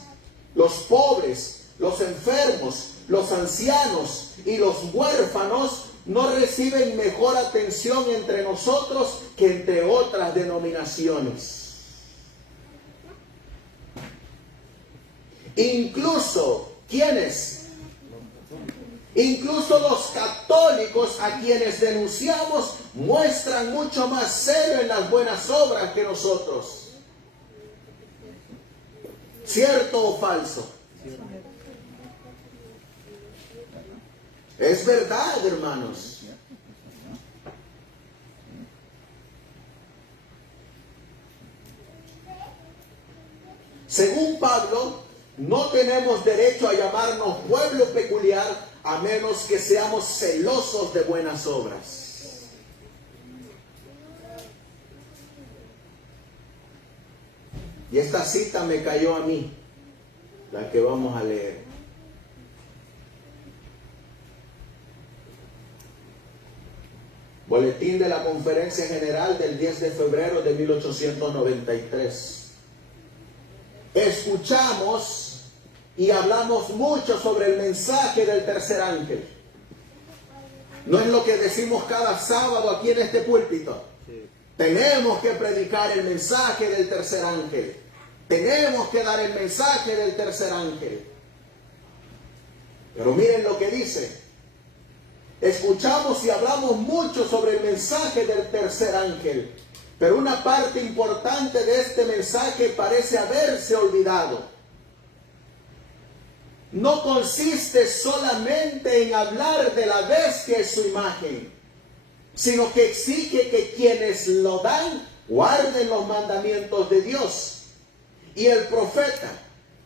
Los pobres, los enfermos, los ancianos y los huérfanos no reciben mejor atención entre nosotros que entre otras denominaciones. Incluso, ¿quiénes? Incluso los católicos a quienes denunciamos muestran mucho más celo en las buenas obras que nosotros. ¿Cierto o falso? Es verdad, hermanos. Según Pablo, no tenemos derecho a llamarnos pueblo peculiar a menos que seamos celosos de buenas obras. Y esta cita me cayó a mí, la que vamos a leer. Boletín de la Conferencia General del 10 de febrero de 1893. Escuchamos y hablamos mucho sobre el mensaje del tercer ángel. No es lo que decimos cada sábado aquí en este púlpito. Sí. Tenemos que predicar el mensaje del tercer ángel. Tenemos que dar el mensaje del tercer ángel. Pero miren lo que dice. Escuchamos y hablamos mucho sobre el mensaje del tercer ángel, pero una parte importante de este mensaje parece haberse olvidado. No consiste solamente en hablar de la bestia y su imagen, sino que exige que quienes lo dan guarden los mandamientos de Dios. Y el profeta,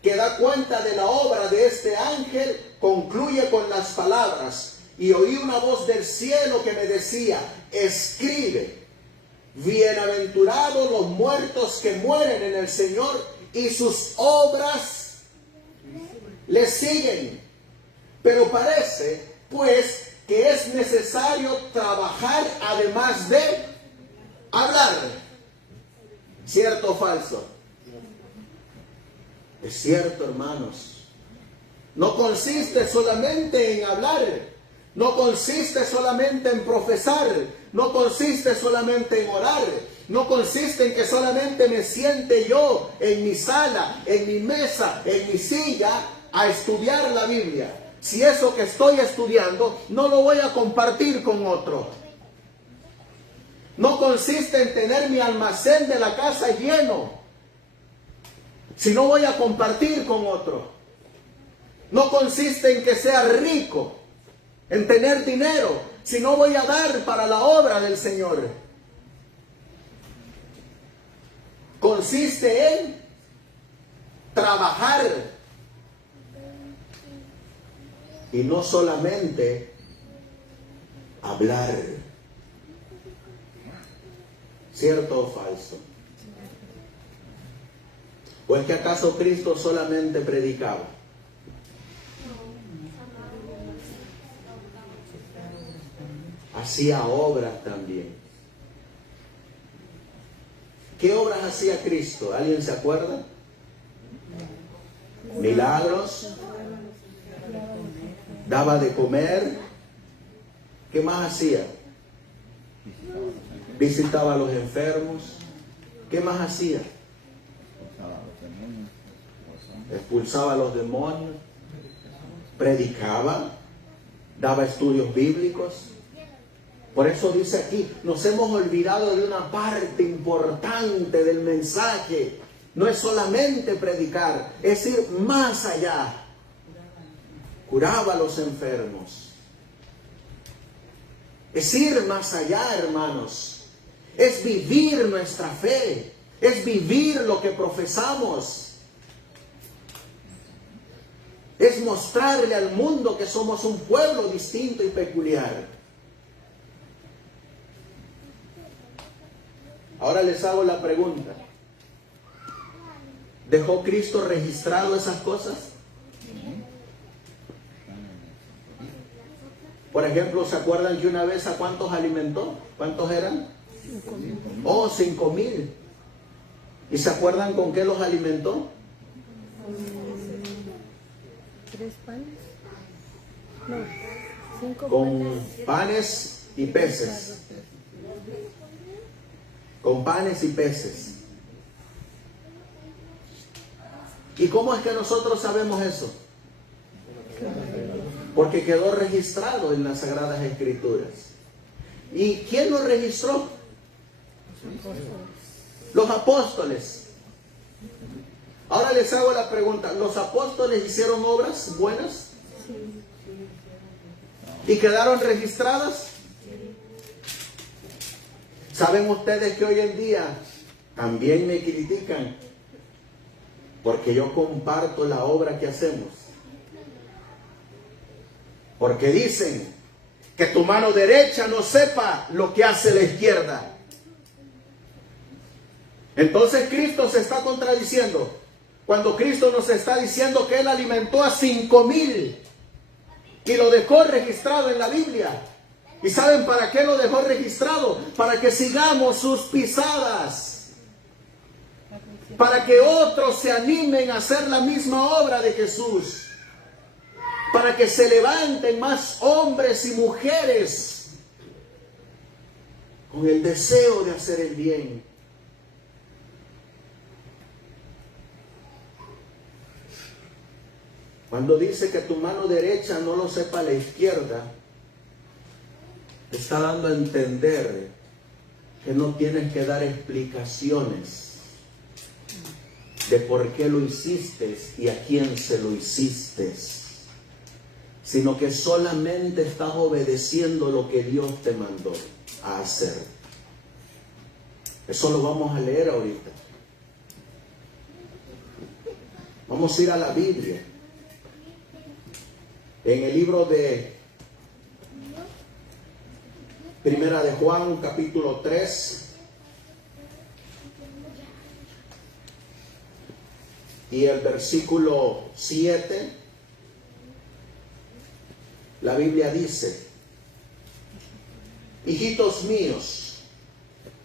que da cuenta de la obra de este ángel, concluye con las palabras: y oí una voz del cielo que me decía, escribe, bienaventurados los muertos que mueren en el Señor y sus obras les siguen. Pero parece, pues, que es necesario trabajar además de hablar. ¿Cierto o falso? Es cierto, hermanos. No consiste solamente en hablar. No consiste solamente en profesar, no consiste solamente en orar, no consiste en que solamente me siente yo en mi sala, en mi mesa, en mi silla a estudiar la Biblia. Si eso que estoy estudiando no lo voy a compartir con otro. No consiste en tener mi almacén de la casa lleno, si no voy a compartir con otro. No consiste en que sea rico, en tener dinero, si no voy a dar para la obra del Señor. Consiste en trabajar y no solamente hablar. ¿Cierto o falso? ¿O es que acaso Cristo solamente predicaba? Hacía obras también. ¿Qué obras hacía Cristo? ¿Alguien se acuerda? Milagros. Daba de comer. ¿Qué más hacía? Visitaba a los enfermos. ¿Qué más hacía? Expulsaba a los demonios. Predicaba. Daba estudios bíblicos. Por eso dice aquí, nos hemos olvidado de una parte importante del mensaje. No es solamente predicar, es ir más allá. Curaba a los enfermos. Es ir más allá, hermanos. Es vivir nuestra fe. Es vivir lo que profesamos. Es mostrarle al mundo que somos un pueblo distinto y peculiar. Ahora les hago la pregunta. ¿Dejó Cristo registrado esas cosas? Por ejemplo, ¿se acuerdan que una vez a cuántos alimentó? ¿Cuántos eran? 5,000. ¿Y se acuerdan con qué los alimentó? 3 panes. No, 5 Con panes y peces. Con panes y peces. ¿Y cómo es que nosotros sabemos eso? Porque quedó registrado en las Sagradas Escrituras. ¿Y quién lo registró? Los apóstoles. Ahora les hago la pregunta, ¿los apóstoles hicieron obras buenas? ¿Y quedaron registradas? ¿Saben ustedes que hoy en día también me critican porque yo comparto la obra que hacemos? Porque dicen que tu mano derecha no sepa lo que hace la izquierda. Entonces Cristo se está contradiciendo cuando Cristo nos está diciendo que Él alimentó a 5,000 y lo dejó registrado en la Biblia. ¿Y saben para qué lo dejó registrado? Para que sigamos sus pisadas. Para que otros se animen a hacer la misma obra de Jesús. Para que se levanten más hombres y mujeres con el deseo de hacer el bien. Cuando dice que tu mano derecha no lo sepa la izquierda, te está dando a entender que no tienes que dar explicaciones de por qué lo hiciste y a quién se lo hiciste, sino que solamente estás obedeciendo lo que Dios te mandó a hacer. Eso lo vamos a leer ahorita. Vamos a ir a la Biblia. En el libro de Primera de Juan, capítulo 3. Y el versículo 7, la Biblia dice: hijitos míos,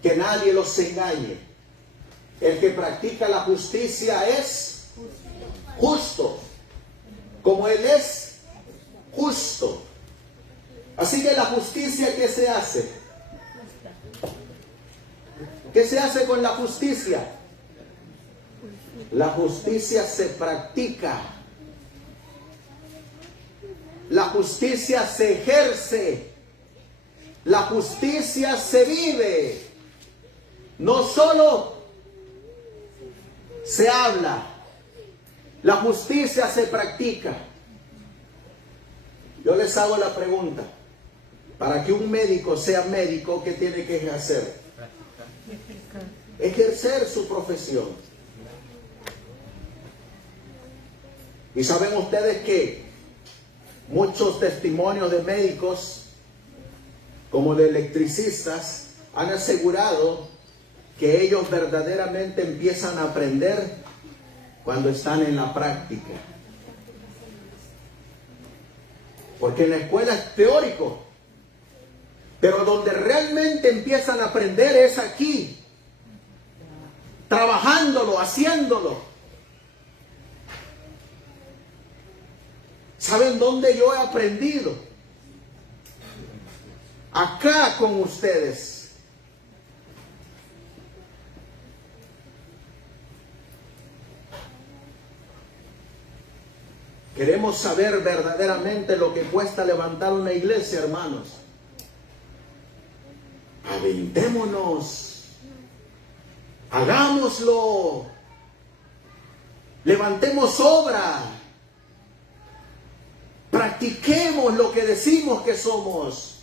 que nadie los engañe. El que practica la justicia es justo, como Él es justo. Así que la justicia, ¿qué se hace? ¿Qué se hace con la justicia? La justicia se practica. La justicia se ejerce. La justicia se vive. No solo se habla. La justicia se practica. Yo les hago la pregunta. Para que un médico sea médico, ¿qué tiene que hacer? Ejercer su profesión. Y saben ustedes que muchos testimonios de médicos, como de electricistas, han asegurado que ellos verdaderamente empiezan a aprender cuando están en la práctica. Porque en la escuela es teórico, pero donde realmente empiezan a aprender es aquí, trabajándolo, haciéndolo. ¿Saben dónde yo he aprendido? Acá con ustedes. Queremos saber verdaderamente lo que cuesta levantar una iglesia, hermanos. Aventémonos. Hagámoslo. Levantemos obra. Practiquemos lo que decimos que somos.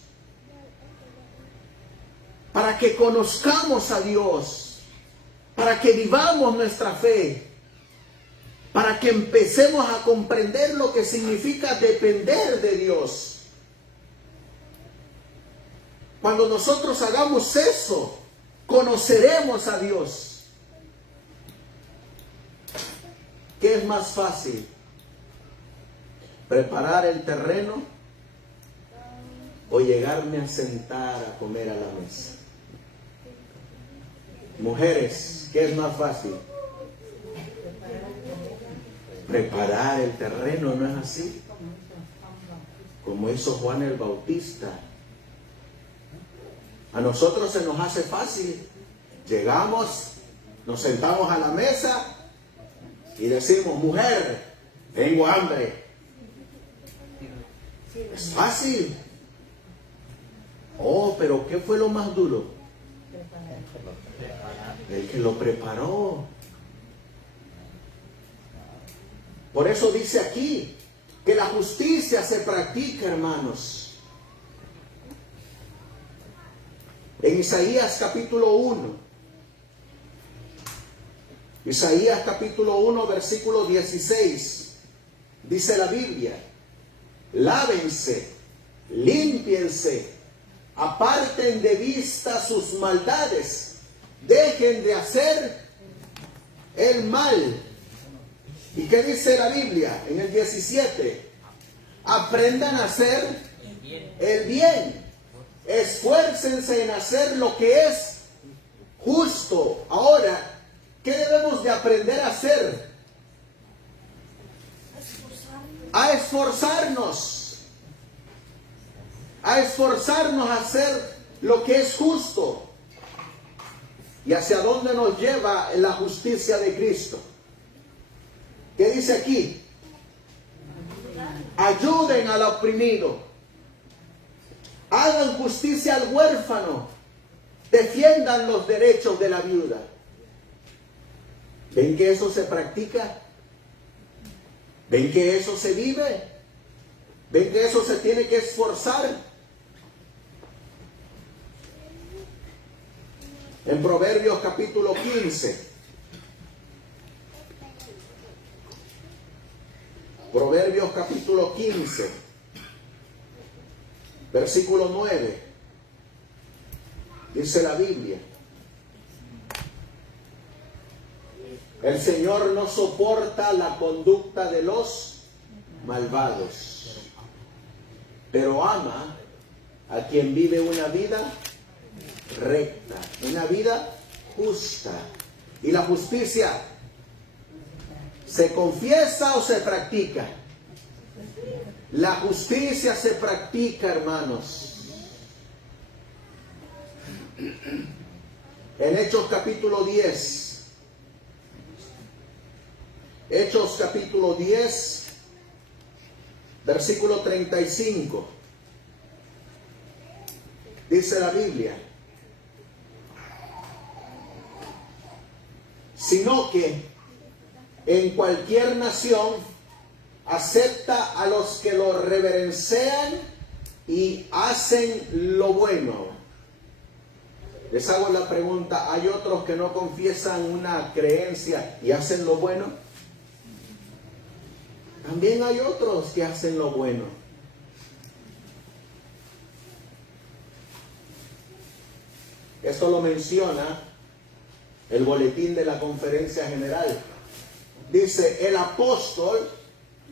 Para que conozcamos a Dios. Para que vivamos nuestra fe. Para que empecemos a comprender lo que significa depender de Dios. Cuando nosotros hagamos eso, conoceremos a Dios. ¿Qué es más fácil? ¿Preparar el terreno o llegarme a sentar a comer a la mesa? Mujeres, ¿qué es más fácil? Preparar el terreno, ¿no es así? Como hizo Juan el Bautista. A nosotros se nos hace fácil. Llegamos, nos sentamos a la mesa y decimos: mujer, tengo hambre. Es fácil. Oh, pero ¿qué fue lo más duro? El que lo preparó. Por eso dice aquí que la justicia se practica, hermanos. En Isaías capítulo 1. Isaías capítulo 1, versículo 16. Dice la Biblia: lávense, límpiense, aparten de vista sus maldades, dejen de hacer el mal. ¿Y qué dice la Biblia en el 17? Aprendan a hacer el bien. esfuércense en hacer lo que es justo. Ahora, ¿qué debemos de aprender a hacer? A esforzarnos. A esforzarnos a hacer lo que es justo. ¿Y hacia dónde nos lleva la justicia de Cristo? ¿Qué dice aquí? Ayuden al oprimido. Hagan justicia al huérfano. Defiendan los derechos de la viuda. ¿Ven que eso se practica? ¿Ven que eso se vive? ¿Ven que eso se tiene que esforzar? En Proverbios capítulo 15. Proverbios capítulo 15. Versículo 9. Dice la Biblia: el Señor no soporta la conducta de los malvados, pero ama a quien vive una vida recta, una vida justa. ¿Y la justicia se confiesa o se practica? La justicia se practica, hermanos. En Hechos capítulo 10. Hechos capítulo 10, versículo 35. Dice la Biblia: sino que en cualquier nación acepta a los que lo reverencian y hacen lo bueno. Les hago la pregunta: ¿hay otros que no confiesan una creencia y hacen lo bueno? También hay otros que hacen lo bueno. Esto lo menciona el boletín de la Conferencia General. Dice: el apóstol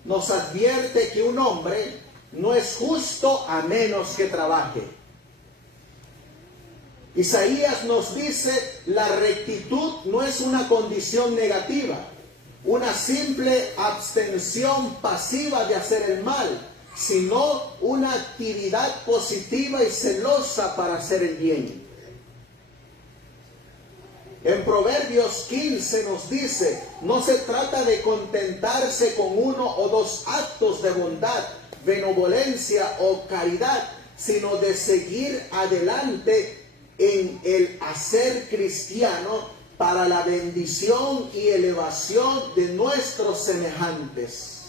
nos advierte que un hombre no es justo a menos que trabaje. Isaías nos dice: la rectitud no es una condición negativa, una simple abstención pasiva de hacer el mal, sino una actividad positiva y celosa para hacer el bien. En Proverbios 15 nos dice: no se trata de contentarse con uno o dos actos de bondad, benevolencia o caridad, sino de seguir adelante en el hacer cristiano para la bendición y elevación de nuestros semejantes.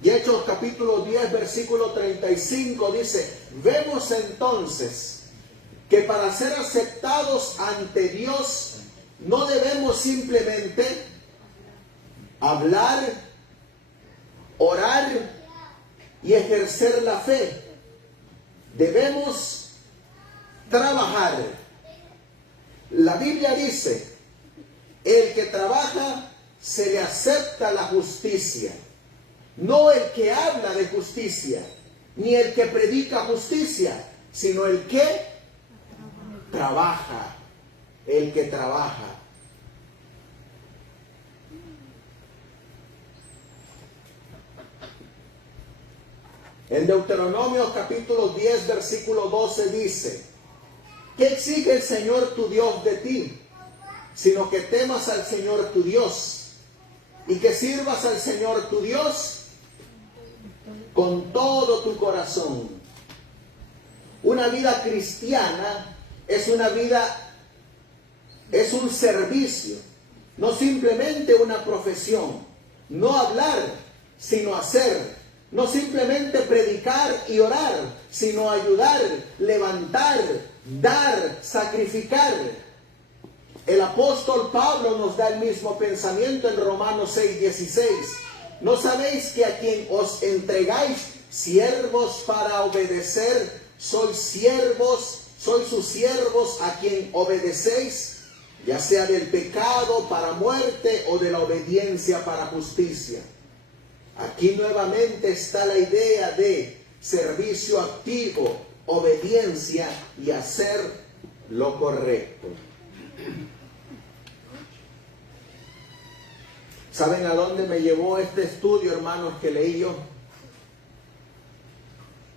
Y Hechos capítulo 10, versículo 35 dice: vemos entonces que para ser aceptados ante Dios no debemos simplemente hablar, orar y ejercer la fe. Debemos trabajar. La Biblia dice: el que trabaja se le acepta la justicia. No el que habla de justicia, ni el que predica justicia, sino el que trabaja. El que trabaja. En Deuteronomio capítulo 10, versículo 12 dice: ¿qué exige el Señor tu Dios de ti? Sino que temas al Señor tu Dios y que sirvas al Señor tu Dios con todo tu corazón. Una vida cristiana es una vida, es un servicio, no simplemente una profesión. No hablar, sino hacer. No simplemente predicar y orar, sino ayudar, levantar, dar, sacrificar. El apóstol Pablo nos da el mismo pensamiento en Romanos 6:16. ¿No sabéis que a quien os entregáis siervos para obedecer, sois sus siervos a quien obedecéis, ya sea del pecado para muerte o de la obediencia para justicia? Aquí nuevamente está la idea de servicio activo, obediencia y hacer lo correcto. ¿Saben a dónde me llevó este estudio, hermanos, que leí yo?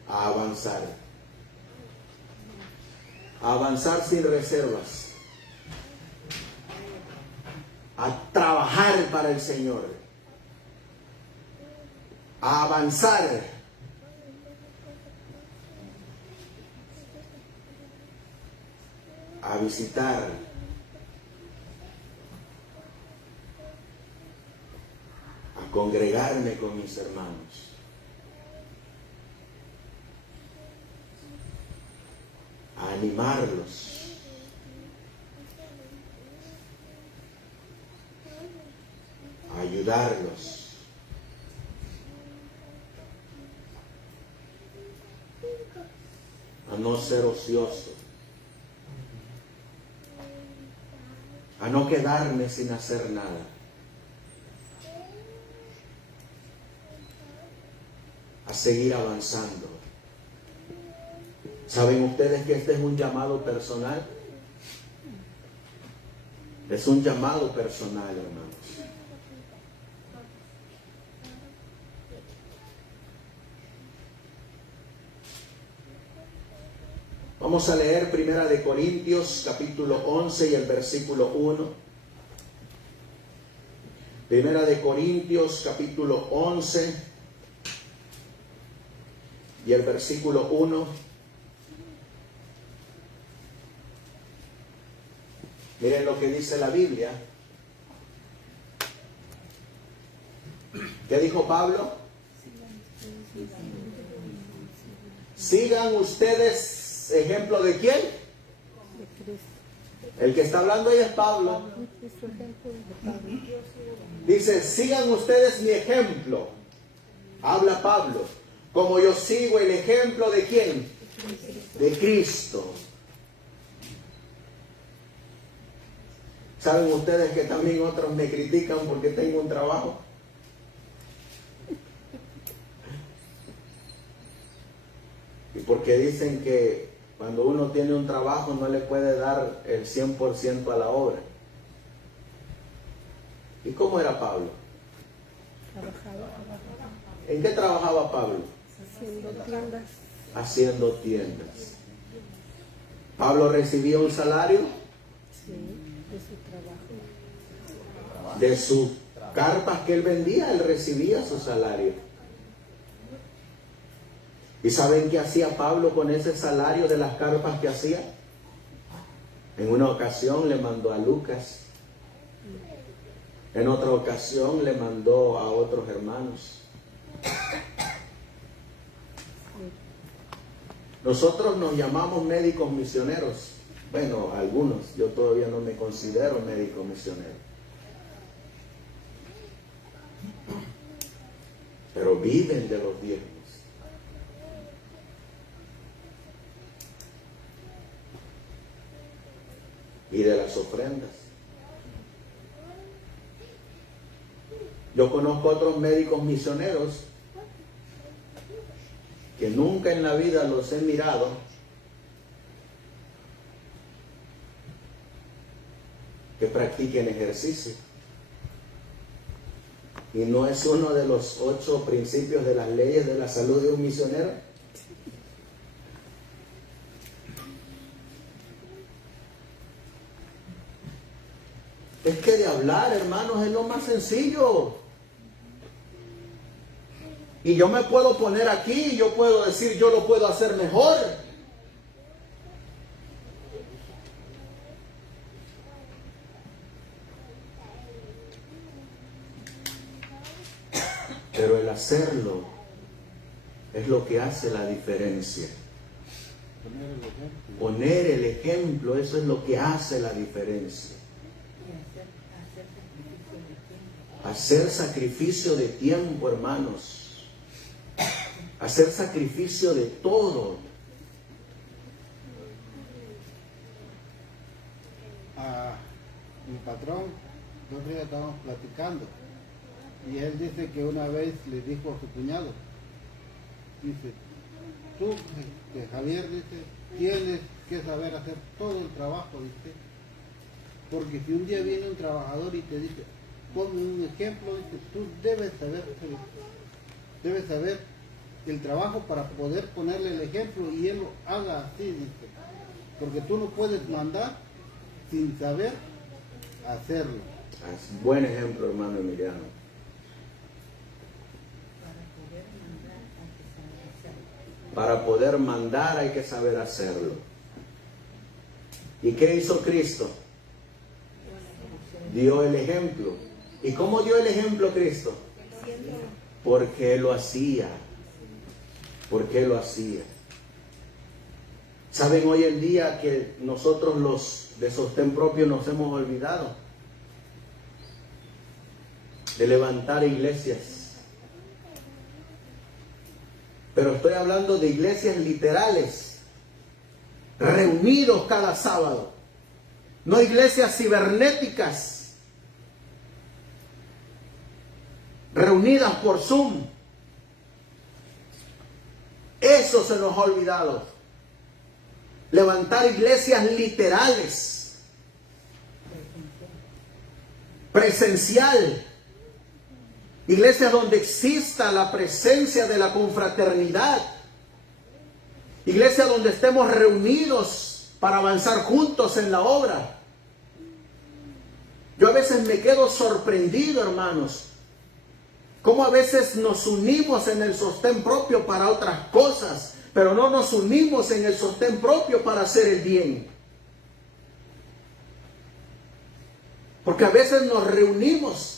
A avanzar. A avanzar sin reservas. A trabajar para el Señor. A avanzar. A visitar. A congregarme con mis hermanos. A animarlos. A ayudarlos. A no ser ocioso. A no quedarme sin hacer nada. A seguir avanzando. ¿Saben ustedes que este es un llamado personal? Es un llamado personal, hermanos. Vamos a leer Primera de Corintios, capítulo 11 y el versículo 1. Primera de Corintios, capítulo 11 y el versículo 1. Miren lo que dice la Biblia. ¿Qué dijo Pablo? Sigan ustedes, ejemplo de quién? De Cristo. El que está hablando ahí es Pablo. Cristo, ejemplo de Pablo. Dice, sigan ustedes mi ejemplo. Habla Pablo. Como yo sigo el ejemplo de quién? De Cristo. ¿Saben ustedes que también otros me critican porque tengo un trabajo? Y porque dicen que cuando uno tiene un trabajo no le puede dar el 100% a la obra. ¿Y cómo era Pablo? Trabajaba ¿En qué trabajaba Pablo? haciendo tiendas. Haciendo tiendas. ¿Pablo recibía un salario? Sí, de su trabajo. De sus carpas que él vendía, él recibía su salario. ¿Y saben qué hacía Pablo con ese salario de las carpas que hacía? En una ocasión le mandó a Lucas. En otra ocasión le mandó a otros hermanos. Nosotros nos llamamos médicos misioneros. Bueno, algunos. Yo todavía no me considero médico misionero. Pero viven de los diezmos. Y de las ofrendas. Yo conozco otros médicos misioneros que nunca en la vida los he mirado que practiquen ejercicio. Y no es uno de los 8 principios de las leyes de la salud de un misionero. Es que de hablar, hermanos, es lo más sencillo. Y yo me puedo poner aquí y yo puedo decir, yo lo puedo hacer mejor. Pero el hacerlo es lo que hace la diferencia. Poner el ejemplo, eso es lo que hace la diferencia. Hacer sacrificio de tiempo, hermanos. Hacer sacrificio de todo. Mi patrón, dos días estábamos platicando y él dice que una vez le dijo a su cuñado, dice, tú, Javier, dice, tienes que saber hacer todo el trabajo, dice. Porque si un día viene un trabajador y te dice, ponme un ejemplo, dice, tú debes saber el trabajo para poder ponerle el ejemplo y él lo haga así, dice. Porque tú no puedes mandar sin saber hacerlo. Es buen ejemplo, hermano Emiliano. Para poder mandar hay que saber hacerlo. ¿Y qué hizo Cristo? Dio el ejemplo. ¿Y cómo dio el ejemplo Cristo? Porque Él lo hacía. Porque Él lo hacía. Saben, hoy en día que nosotros los de sostén propio nos hemos olvidado de levantar iglesias. Pero estoy hablando de iglesias literales, reunidos cada sábado. No iglesias cibernéticas, reunidas por Zoom. Eso se nos ha olvidado. Levantar iglesias literales, presencial. Iglesias donde exista la presencia de la confraternidad. Iglesias donde estemos reunidos para avanzar juntos en la obra. Yo a veces me quedo sorprendido, hermanos, cómo a veces nos unimos en el sostén propio para otras cosas, pero no nos unimos en el sostén propio para hacer el bien. Porque a veces nos reunimos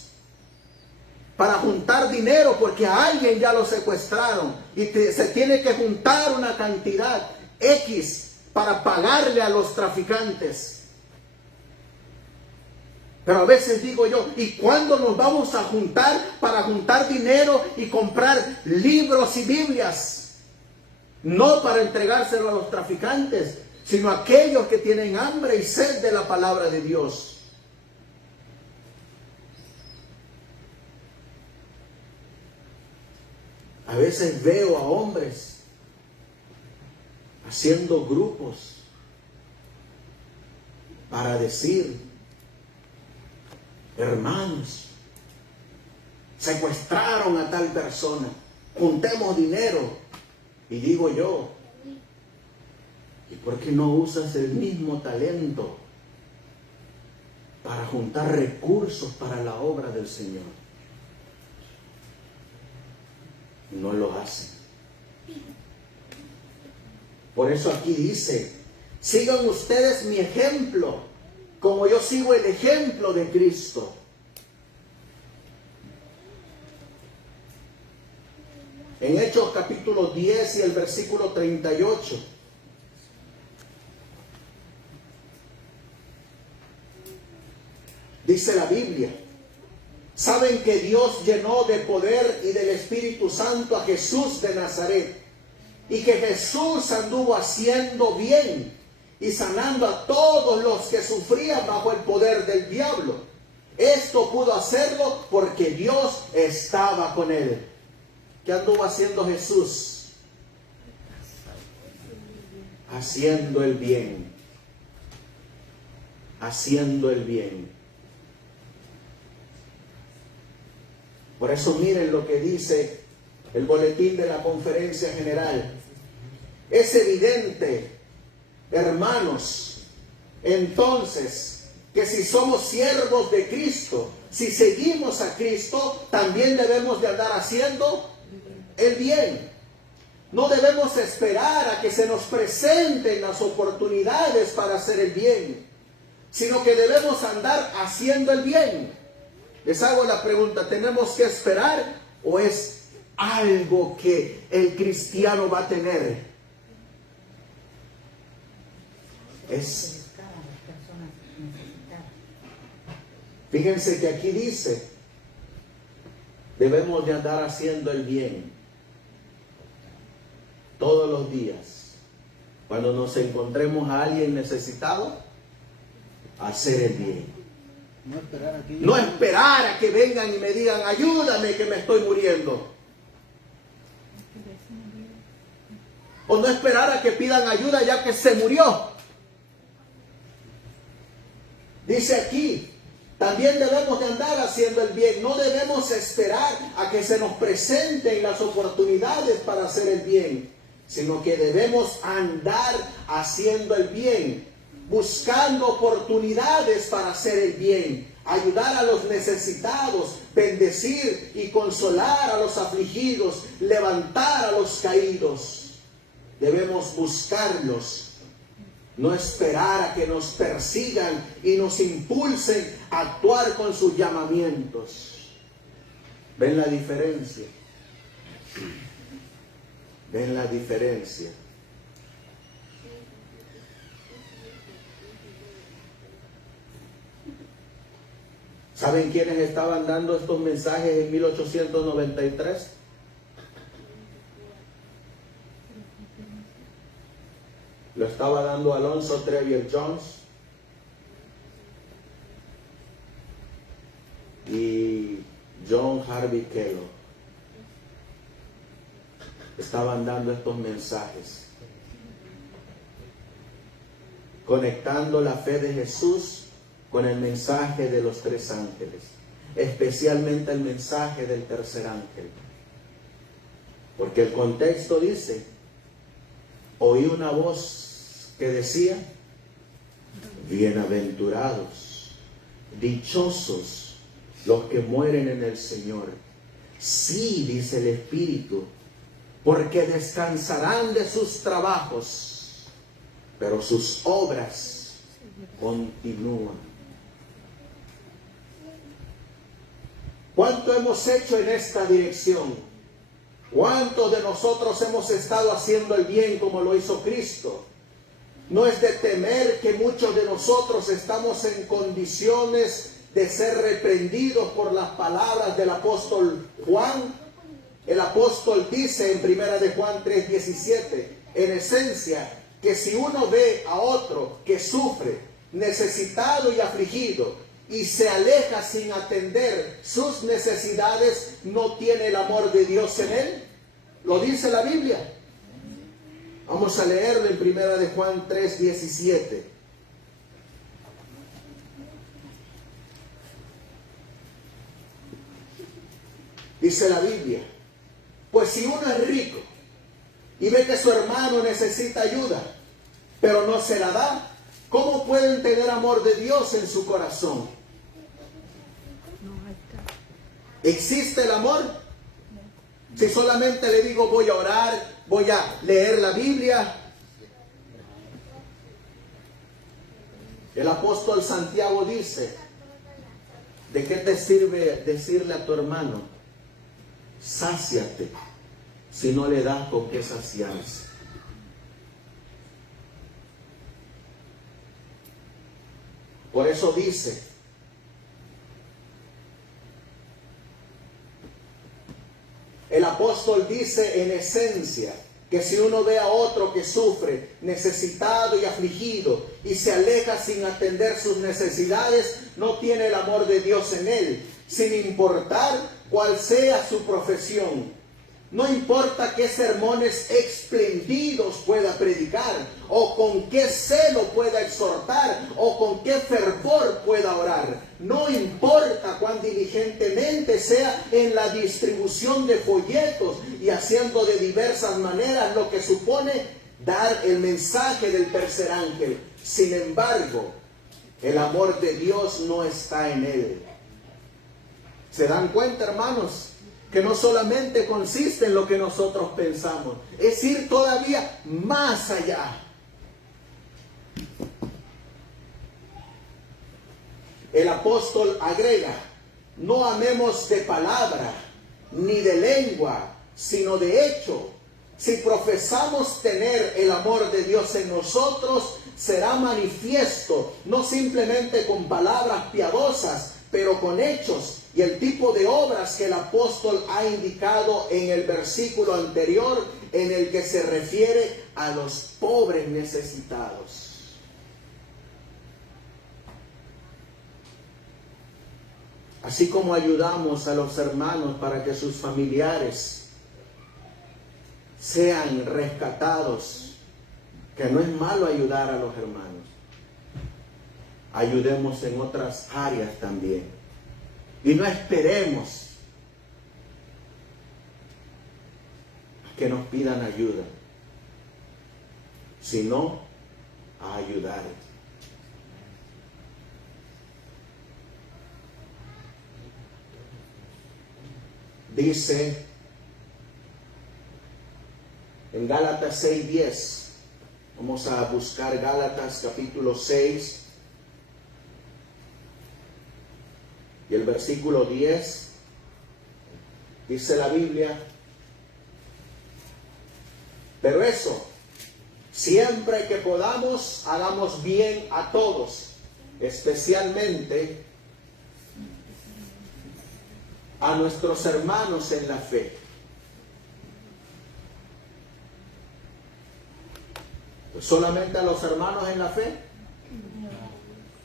para juntar dinero porque a alguien ya lo secuestraron y se tiene que juntar una cantidad X para pagarle a los traficantes. Pero a veces digo yo, ¿y cuándo nos vamos a juntar para juntar dinero y comprar libros y Biblias? No para entregárselo a los traficantes, sino a aquellos que tienen hambre y sed de la palabra de Dios. A veces veo a hombres haciendo grupos para decir, hermanos, secuestraron a tal persona, juntemos dinero. Y digo yo, ¿y por qué no usas el mismo talento para juntar recursos para la obra del Señor? No lo hacen. Por eso aquí dice, sigan ustedes mi ejemplo, como yo sigo el ejemplo de Cristo. En Hechos capítulo 10 y el versículo 38. Dice la Biblia, saben que Dios llenó de poder y del Espíritu Santo a Jesús de Nazaret, y que Jesús anduvo haciendo bien y sanando a todos los que sufrían bajo el poder del diablo. Esto pudo hacerlo porque Dios estaba con él. ¿Qué anduvo haciendo Jesús? Haciendo el bien. Haciendo el bien. Por eso miren lo que dice el boletín de la Conferencia General. Es evidente, hermanos, entonces, que si somos siervos de Cristo, si seguimos a Cristo, también debemos de andar haciendo el bien. No debemos esperar a que se nos presenten las oportunidades para hacer el bien, sino que debemos andar haciendo el bien. Les hago la pregunta, ¿tenemos que esperar o es algo que el cristiano va a tener? Fíjense que aquí dice, debemos de andar haciendo el bien todos los días. Cuando nos encontremos a alguien necesitado, hacer el bien. No esperar a que vengan y me digan, ayúdame que me estoy muriendo. o no esperar a que pidan ayuda ya que se murió. Dice aquí, también debemos de andar haciendo el bien. No debemos esperar a que se nos presenten las oportunidades para hacer el bien, sino que debemos andar haciendo el bien, buscando oportunidades para hacer el bien, ayudar a los necesitados, bendecir y consolar a los afligidos, levantar a los caídos. Debemos buscarlos, no esperar a que nos persigan y nos impulsen a actuar con sus llamamientos. ¿Ven la diferencia? ¿Ven la diferencia? ¿Saben quiénes estaban dando estos mensajes en 1893? Lo estaba dando Alonzo Trevier Jones y John Harvey Kellogg. Estaban dando estos mensajes, conectando la fe de Jesús con el mensaje de los tres ángeles, especialmente el mensaje del tercer ángel. Porque el contexto dice, oí una voz que decía, bienaventurados, dichosos los que mueren en el Señor. Sí, dice el Espíritu, porque descansarán de sus trabajos, pero sus obras continúan. ¿Cuánto hemos hecho en esta dirección? ¿Cuántos de nosotros hemos estado haciendo el bien como lo hizo Cristo? No es de temer que muchos de nosotros estamos en condiciones de ser reprendidos por las palabras del apóstol Juan. El apóstol dice en 1 de Juan 3:17, en esencia, que si uno ve a otro que sufre, necesitado y afligido, y se aleja sin atender sus necesidades, no tiene el amor de Dios en él. Lo dice la Biblia. Vamos a leerlo en 1 de Juan 3:17. Dice la Biblia, pues si uno es rico y ve que su hermano necesita ayuda, pero no se la da, ¿cómo pueden tener amor de Dios en su corazón? ¿Existe el amor? Si solamente le digo voy a orar, voy a leer la Biblia. El apóstol Santiago dice, ¿de qué te sirve decirle a tu hermano, sáciate, si no le das con qué saciarse? Por eso dice, el apóstol dice en esencia que si uno ve a otro que sufre, necesitado y afligido, y se aleja sin atender sus necesidades, no tiene el amor de Dios en él, sin importar cuál sea su profesión. No importa qué sermones espléndidos pueda predicar, o con qué celo pueda exhortar, o con qué fervor pueda orar. No importa cuán diligentemente sea en la distribución de folletos y haciendo de diversas maneras lo que supone dar el mensaje del tercer ángel. Sin embargo, el amor de Dios no está en él. ¿Se dan cuenta, hermanos? Que no solamente consiste en lo que nosotros pensamos, es ir todavía más allá. El apóstol agrega, no amemos de palabra, ni de lengua, sino de hecho. Si profesamos tener el amor de Dios en nosotros, será manifiesto, no simplemente con palabras piadosas, pero con hechos y el tipo de obras que el apóstol ha indicado en el versículo anterior, en el que se refiere a los pobres necesitados. Así como ayudamos a los hermanos para que sus familiares sean rescatados, que no es malo ayudar a los hermanos. Ayudemos en otras áreas también. Y no esperemos a que nos pidan ayuda, sino a ayudar. Dice en Gálatas 6:10, vamos a buscar Gálatas capítulo 6 y el versículo 10, dice la Biblia: pero eso, siempre que podamos, hagamos bien a todos, especialmente a nuestros hermanos en la fe. ¿Solamente a los hermanos en la fe?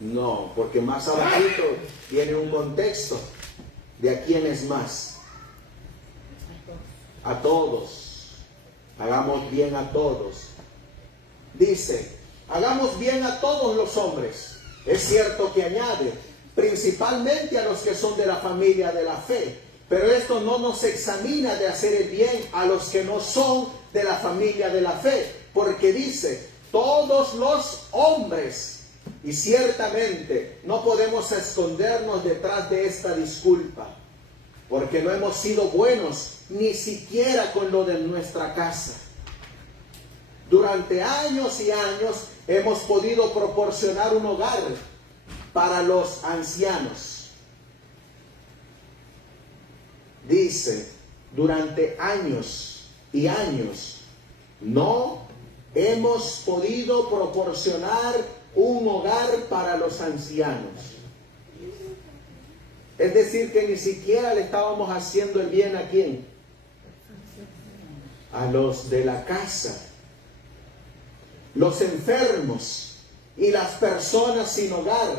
No, porque más abajito tiene un contexto de a quién es más. A todos. Hagamos bien a todos. Dice, hagamos bien a todos los hombres. Es cierto que añade, principalmente a los que son de la familia de la fe. Pero esto no nos examina de hacer el bien a los que no son de la familia de la fe. Porque dice, todos los hombres. Y ciertamente no podemos escondernos detrás de esta disculpa. Porque no hemos sido buenos ni siquiera con lo de nuestra casa. Durante años y años hemos podido proporcionar un hogar para los ancianos. Dice, durante años y años no hemos podido proporcionar un hogar para los ancianos. Es decir, que ni siquiera le estábamos haciendo el bien ¿a quién? A los de la casa. Los enfermos y las personas sin hogar,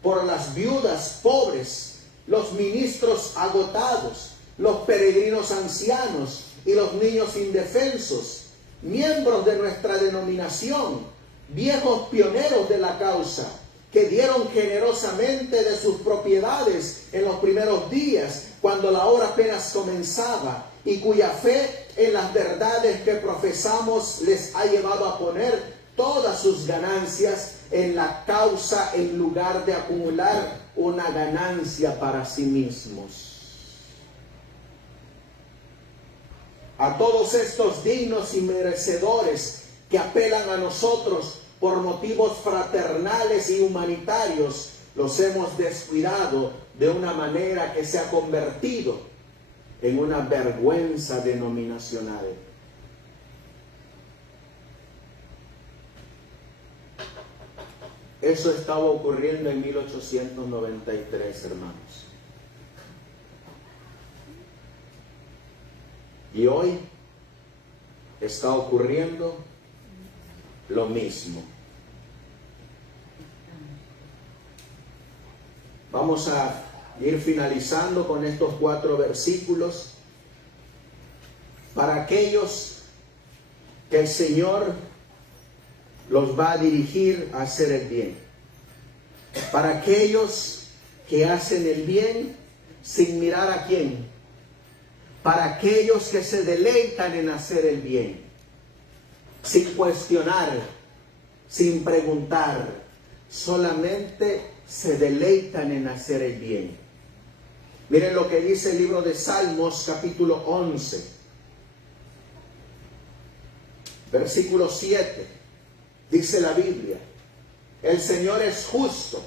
por las viudas pobres, los ministros agotados, los peregrinos ancianos y los niños indefensos, miembros de nuestra denominación, viejos pioneros de la causa, que dieron generosamente de sus propiedades en los primeros días, cuando la obra apenas comenzaba, y cuya fe en las verdades que profesamos les ha llevado a poner todas sus ganancias en la causa en lugar de acumular una ganancia para sí mismos. A todos estos dignos y merecedores que apelan a nosotros por motivos fraternales y humanitarios, los hemos descuidado de una manera que se ha convertido en una vergüenza denominacional. Eso estaba ocurriendo en 1893, hermanos. Y hoy está ocurriendo lo mismo. Vamos a ir finalizando con estos 4 versículos. Para aquellos que el Señor los va a dirigir a hacer el bien. Para aquellos que hacen el bien sin mirar a quién. Para aquellos que se deleitan en hacer el bien. Sin cuestionar, sin preguntar. Solamente se deleitan en hacer el bien. Miren lo que dice el libro de Salmos, capítulo 11, versículo 7. Dice la Biblia: el Señor es justo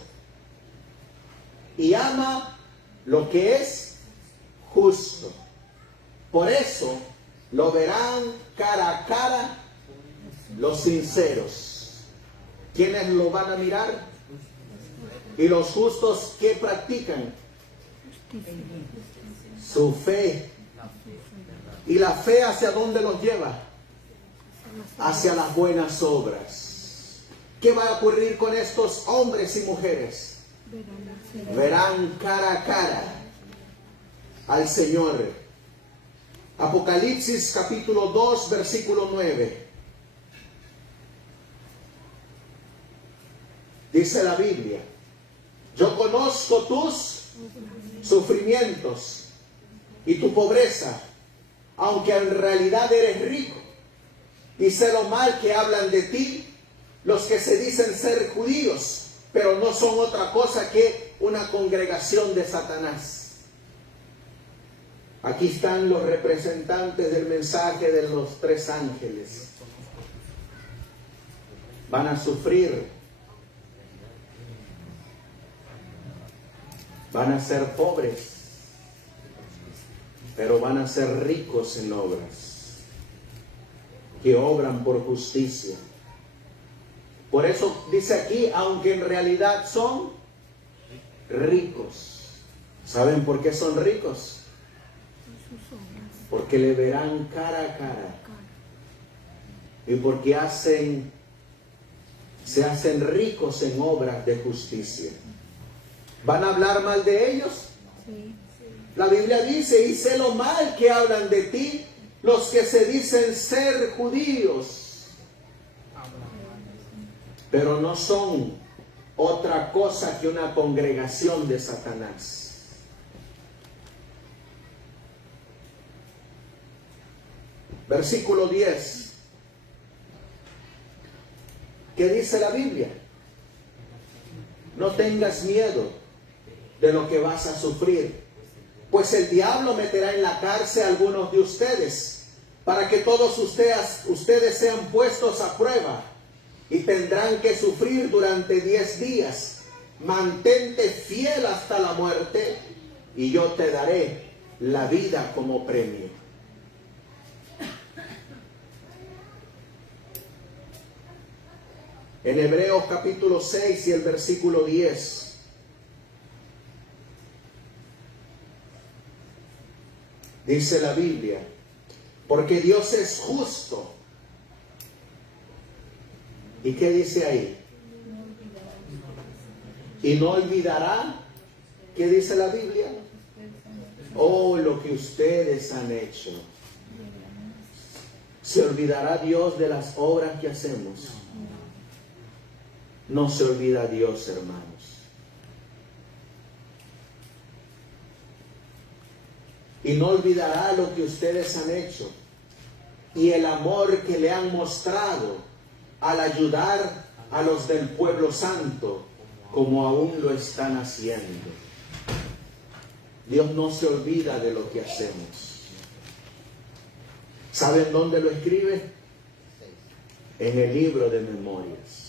y ama lo que es justo. Por eso lo verán cara a cara los sinceros. ¿Quiénes lo van a mirar? Y los justos, ¿qué practican? Su fe. ¿Y la fe hacia dónde los lleva? Hacia las buenas obras. ¿Qué va a ocurrir con estos hombres y mujeres? Verán cara a cara al Señor. Apocalipsis capítulo 2, versículo 9. Dice la Biblia: yo conozco tus sufrimientos y tu pobreza, aunque en realidad eres rico, y sé lo mal que hablan de ti los que se dicen ser judíos, pero no son otra cosa que una congregación de Satanás. Aquí están los representantes del mensaje de los 3 ángeles. Van a sufrir, van a ser pobres, pero van a ser ricos en obras, que obran por justicia. Por eso dice aquí, aunque en realidad son ricos. ¿Saben por qué son ricos? Porque le verán cara a cara. Y porque se hacen ricos en obras de justicia. ¿Van a hablar mal de ellos? Sí. La Biblia dice: y sé lo mal que hablan de ti los que se dicen ser judíos, pero no son otra cosa que una congregación de Satanás. Versículo 10. ¿Qué dice la Biblia? No tengas miedo de lo que vas a sufrir, pues el diablo meterá en la cárcel a algunos de ustedes, para que todos ustedes sean puestos a prueba, y tendrán que sufrir durante 10 días. Mantente fiel hasta la muerte, y yo te daré la vida como premio. En Hebreos capítulo 6 y el versículo 10. Dice la Biblia: porque Dios es justo. ¿Y qué dice ahí? Y no olvidará. ¿Qué dice la Biblia? Oh, lo que ustedes han hecho. ¿Se olvidará Dios de las obras que hacemos? No se olvida Dios, hermanos. Y no olvidará lo que ustedes han hecho y el amor que le han mostrado al ayudar a los del pueblo santo, como aún lo están haciendo. Dios no se olvida de lo que hacemos. ¿Saben dónde lo escribe? En el libro de memorias.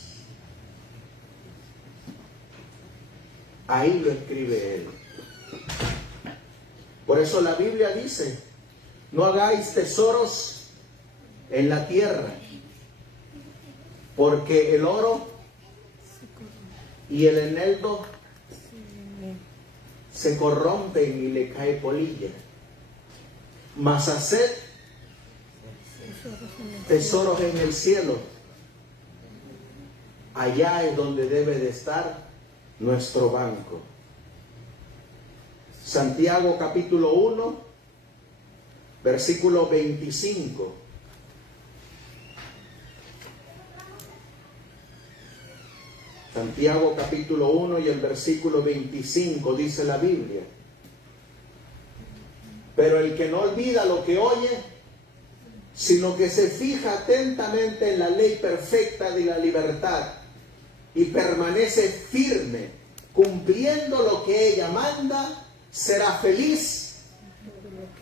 Ahí lo escribe Él. Por eso la Biblia dice: no hagáis tesoros en la tierra, porque el oro y el eneldo se corrompen y le cae polilla. Mas haced tesoros en el cielo. Allá es donde debe de estar nuestro banco. Santiago capítulo 1, versículo 25. Santiago capítulo 1 y el versículo 25 dice la Biblia: pero el que no olvida lo que oye, sino que se fija atentamente en la ley perfecta de la libertad y permanece firme, cumpliendo lo que ella manda, será feliz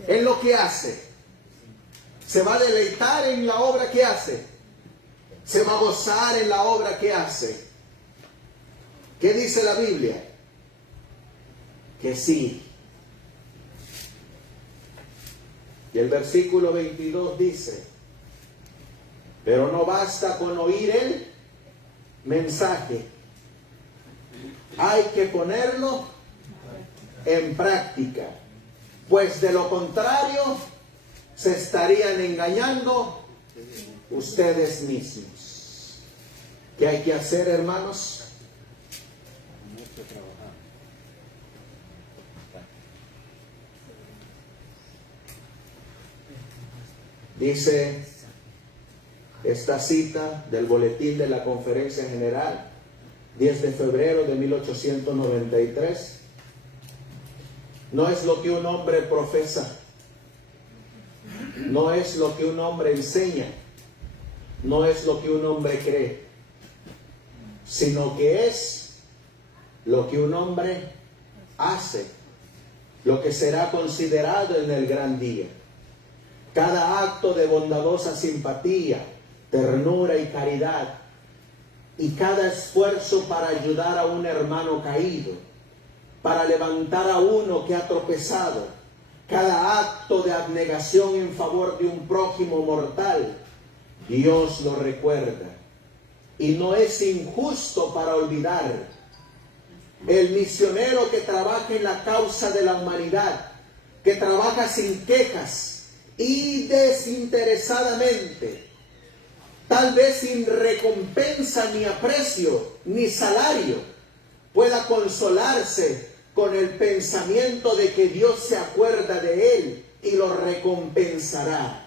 en lo que hace. Se va a deleitar en la obra que hace. Se va a gozar en la obra que hace. ¿Qué dice la Biblia? Que sí. Y el versículo 22 dice: pero no basta con oír el mensaje, hay que ponerlo en práctica, pues de lo contrario se estarían engañando ustedes mismos. ¿Qué hay que hacer, hermanos? Mucho trabajar. Dice esta cita del boletín de la Conferencia General, 10 de febrero de 1893. No es lo que un hombre profesa, no es lo que un hombre enseña, no es lo que un hombre cree, sino que es lo que un hombre hace, lo que será considerado en el gran día. Cada acto de bondadosa simpatía, ternura y caridad, y cada esfuerzo para ayudar a un hermano caído, para levantar a uno que ha tropezado, cada acto de abnegación en favor de un prójimo mortal, Dios lo recuerda. Y no es injusto para olvidar. El misionero que trabaja en la causa de la humanidad, que trabaja sin quejas y desinteresadamente, tal vez sin recompensa ni aprecio ni salario, pueda consolarse con el pensamiento de que Dios se acuerda de él y lo recompensará.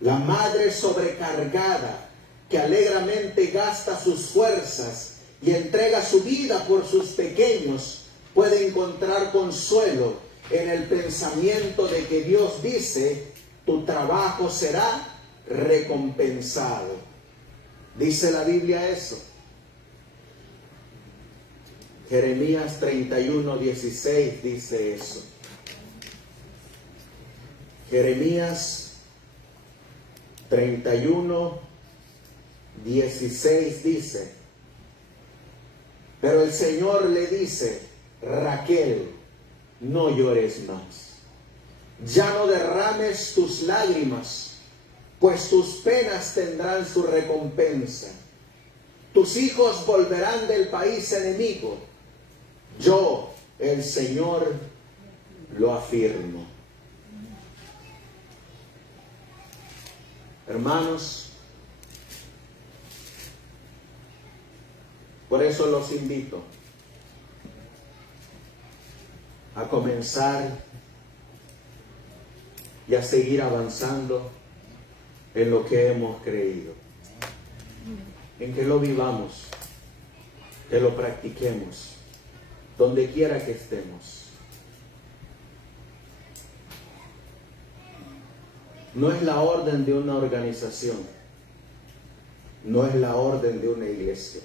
La madre sobrecargada que alegramente gasta sus fuerzas y entrega su vida por sus pequeños puede encontrar consuelo en el pensamiento de que Dios dice: tu trabajo será recompensado. Dice la Biblia eso. Jeremías 31:16 dice eso. Jeremías 31:16 dice: pero el Señor le dice: Raquel, no llores más, ya no derrames tus lágrimas, pues tus penas tendrán su recompensa. Tus hijos volverán del país enemigo. Yo, el Señor, lo afirmo. Hermanos, por eso los invito a comenzar y a seguir avanzando en lo que hemos creído, en que lo vivamos, que lo practiquemos, donde quiera que estemos. No es la orden de una organización, no es la orden de una iglesia,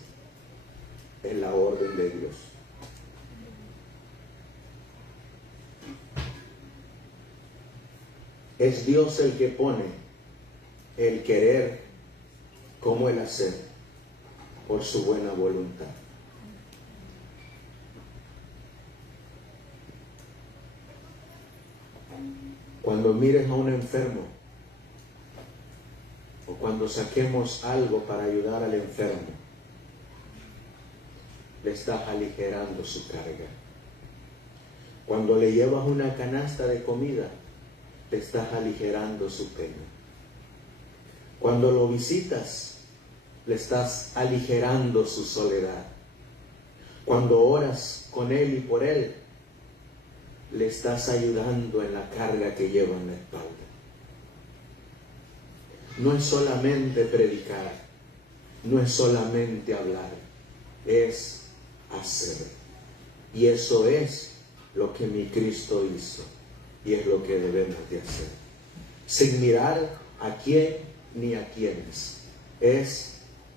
es la orden de Dios. Es Dios el que pone el querer como el hacer por su buena voluntad. Cuando mires a un enfermo o cuando saquemos algo para ayudar al enfermo, le estás aligerando su carga. Cuando le llevas una canasta de comida, te estás aligerando su pena. Cuando lo visitas, le estás aligerando su soledad. Cuando oras con él y por él, le estás ayudando en la carga que lleva en la espalda. No es solamente predicar, no es solamente hablar, es hacer. Y eso es lo que mi Cristo hizo y es lo que debemos de hacer, sin mirar a quién ni a quiénes. Es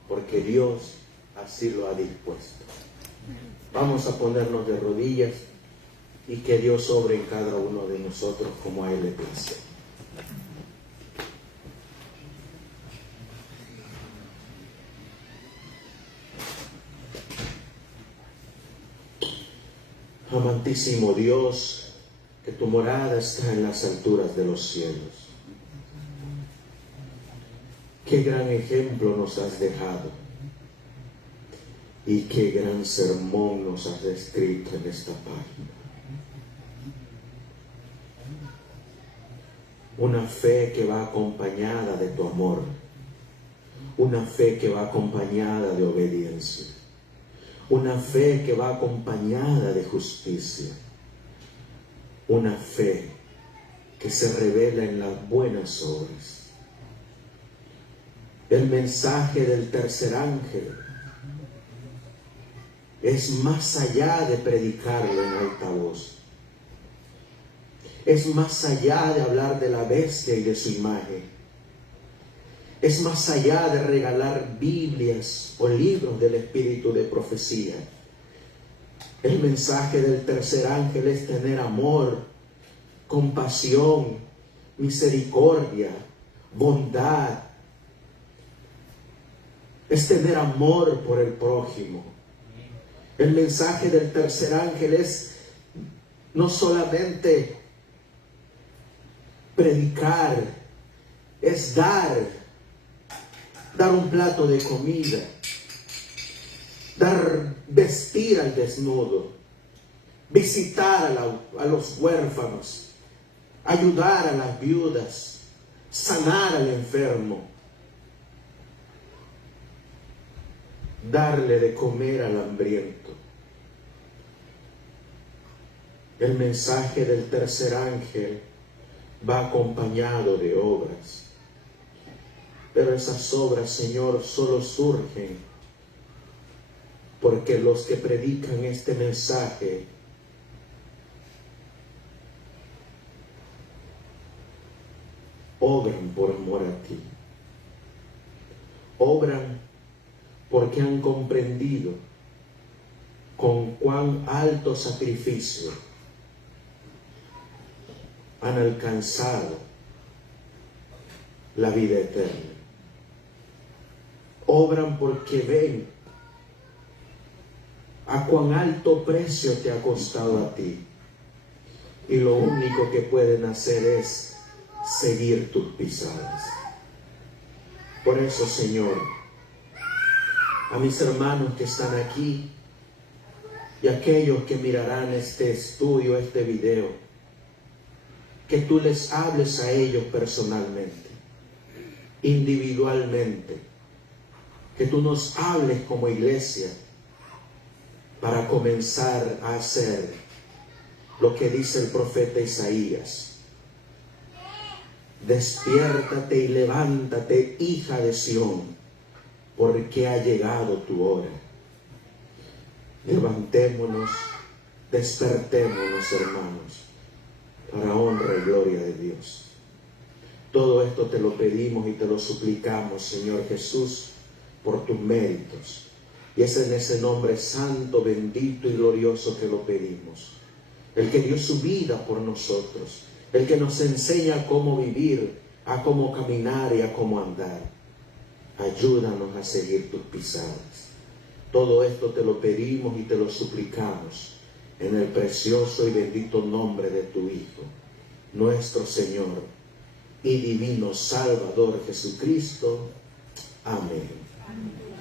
porque Dios así lo ha dispuesto. Vamos a ponernos de rodillas y que Dios obre en cada uno de nosotros como a Él le place. Amantísimo Dios, que tu morada está en las alturas de los cielos. Qué gran ejemplo nos has dejado y qué gran sermón nos has escrito en esta página. Una fe que va acompañada de tu amor, una fe que va acompañada de obediencia, una fe que va acompañada de justicia, una fe que se revela en las buenas obras. El mensaje del tercer ángel es más allá de predicarlo en alta voz. Es más allá de hablar de la bestia y de su imagen. Es más allá de regalar Biblias o libros del espíritu de profecía. El mensaje del tercer ángel es tener amor, compasión, misericordia, bondad. Es tener amor por el prójimo. El mensaje del tercer ángel es no solamente predicar, es dar un plato de comida, vestir al desnudo, visitar a los huérfanos, ayudar a las viudas, sanar al enfermo, darle de comer al hambriento. El mensaje del tercer ángel va acompañado de obras. Pero esas obras, Señor, solo surgen porque los que predican este mensaje obran por amor a ti. Obran porque han comprendido con cuán alto sacrificio han alcanzado la vida eterna. Obran porque ven a cuán alto precio te ha costado a ti. Y lo único que pueden hacer es seguir tus pisadas. Por eso, Señor, a mis hermanos que están aquí y a aquellos que mirarán este estudio, este video, que tú les hables a ellos personalmente, individualmente, que tú nos hables como iglesia para comenzar a hacer lo que dice el profeta Isaías. Despiértate y levántate, hija de Sión, porque ha llegado tu hora. Levantémonos, despertémonos, hermanos, para honra y gloria de Dios. Todo esto te lo pedimos y te lo suplicamos, Señor Jesús, por tus méritos. Y es en ese nombre santo, bendito y glorioso que lo pedimos. El que dio su vida por nosotros, el que nos enseña a cómo vivir, a cómo caminar y a cómo andar. Ayúdanos a seguir tus pisadas. Todo esto te lo pedimos y te lo suplicamos en el precioso y bendito nombre de tu Hijo, nuestro Señor y divino Salvador Jesucristo. Amén. Amén.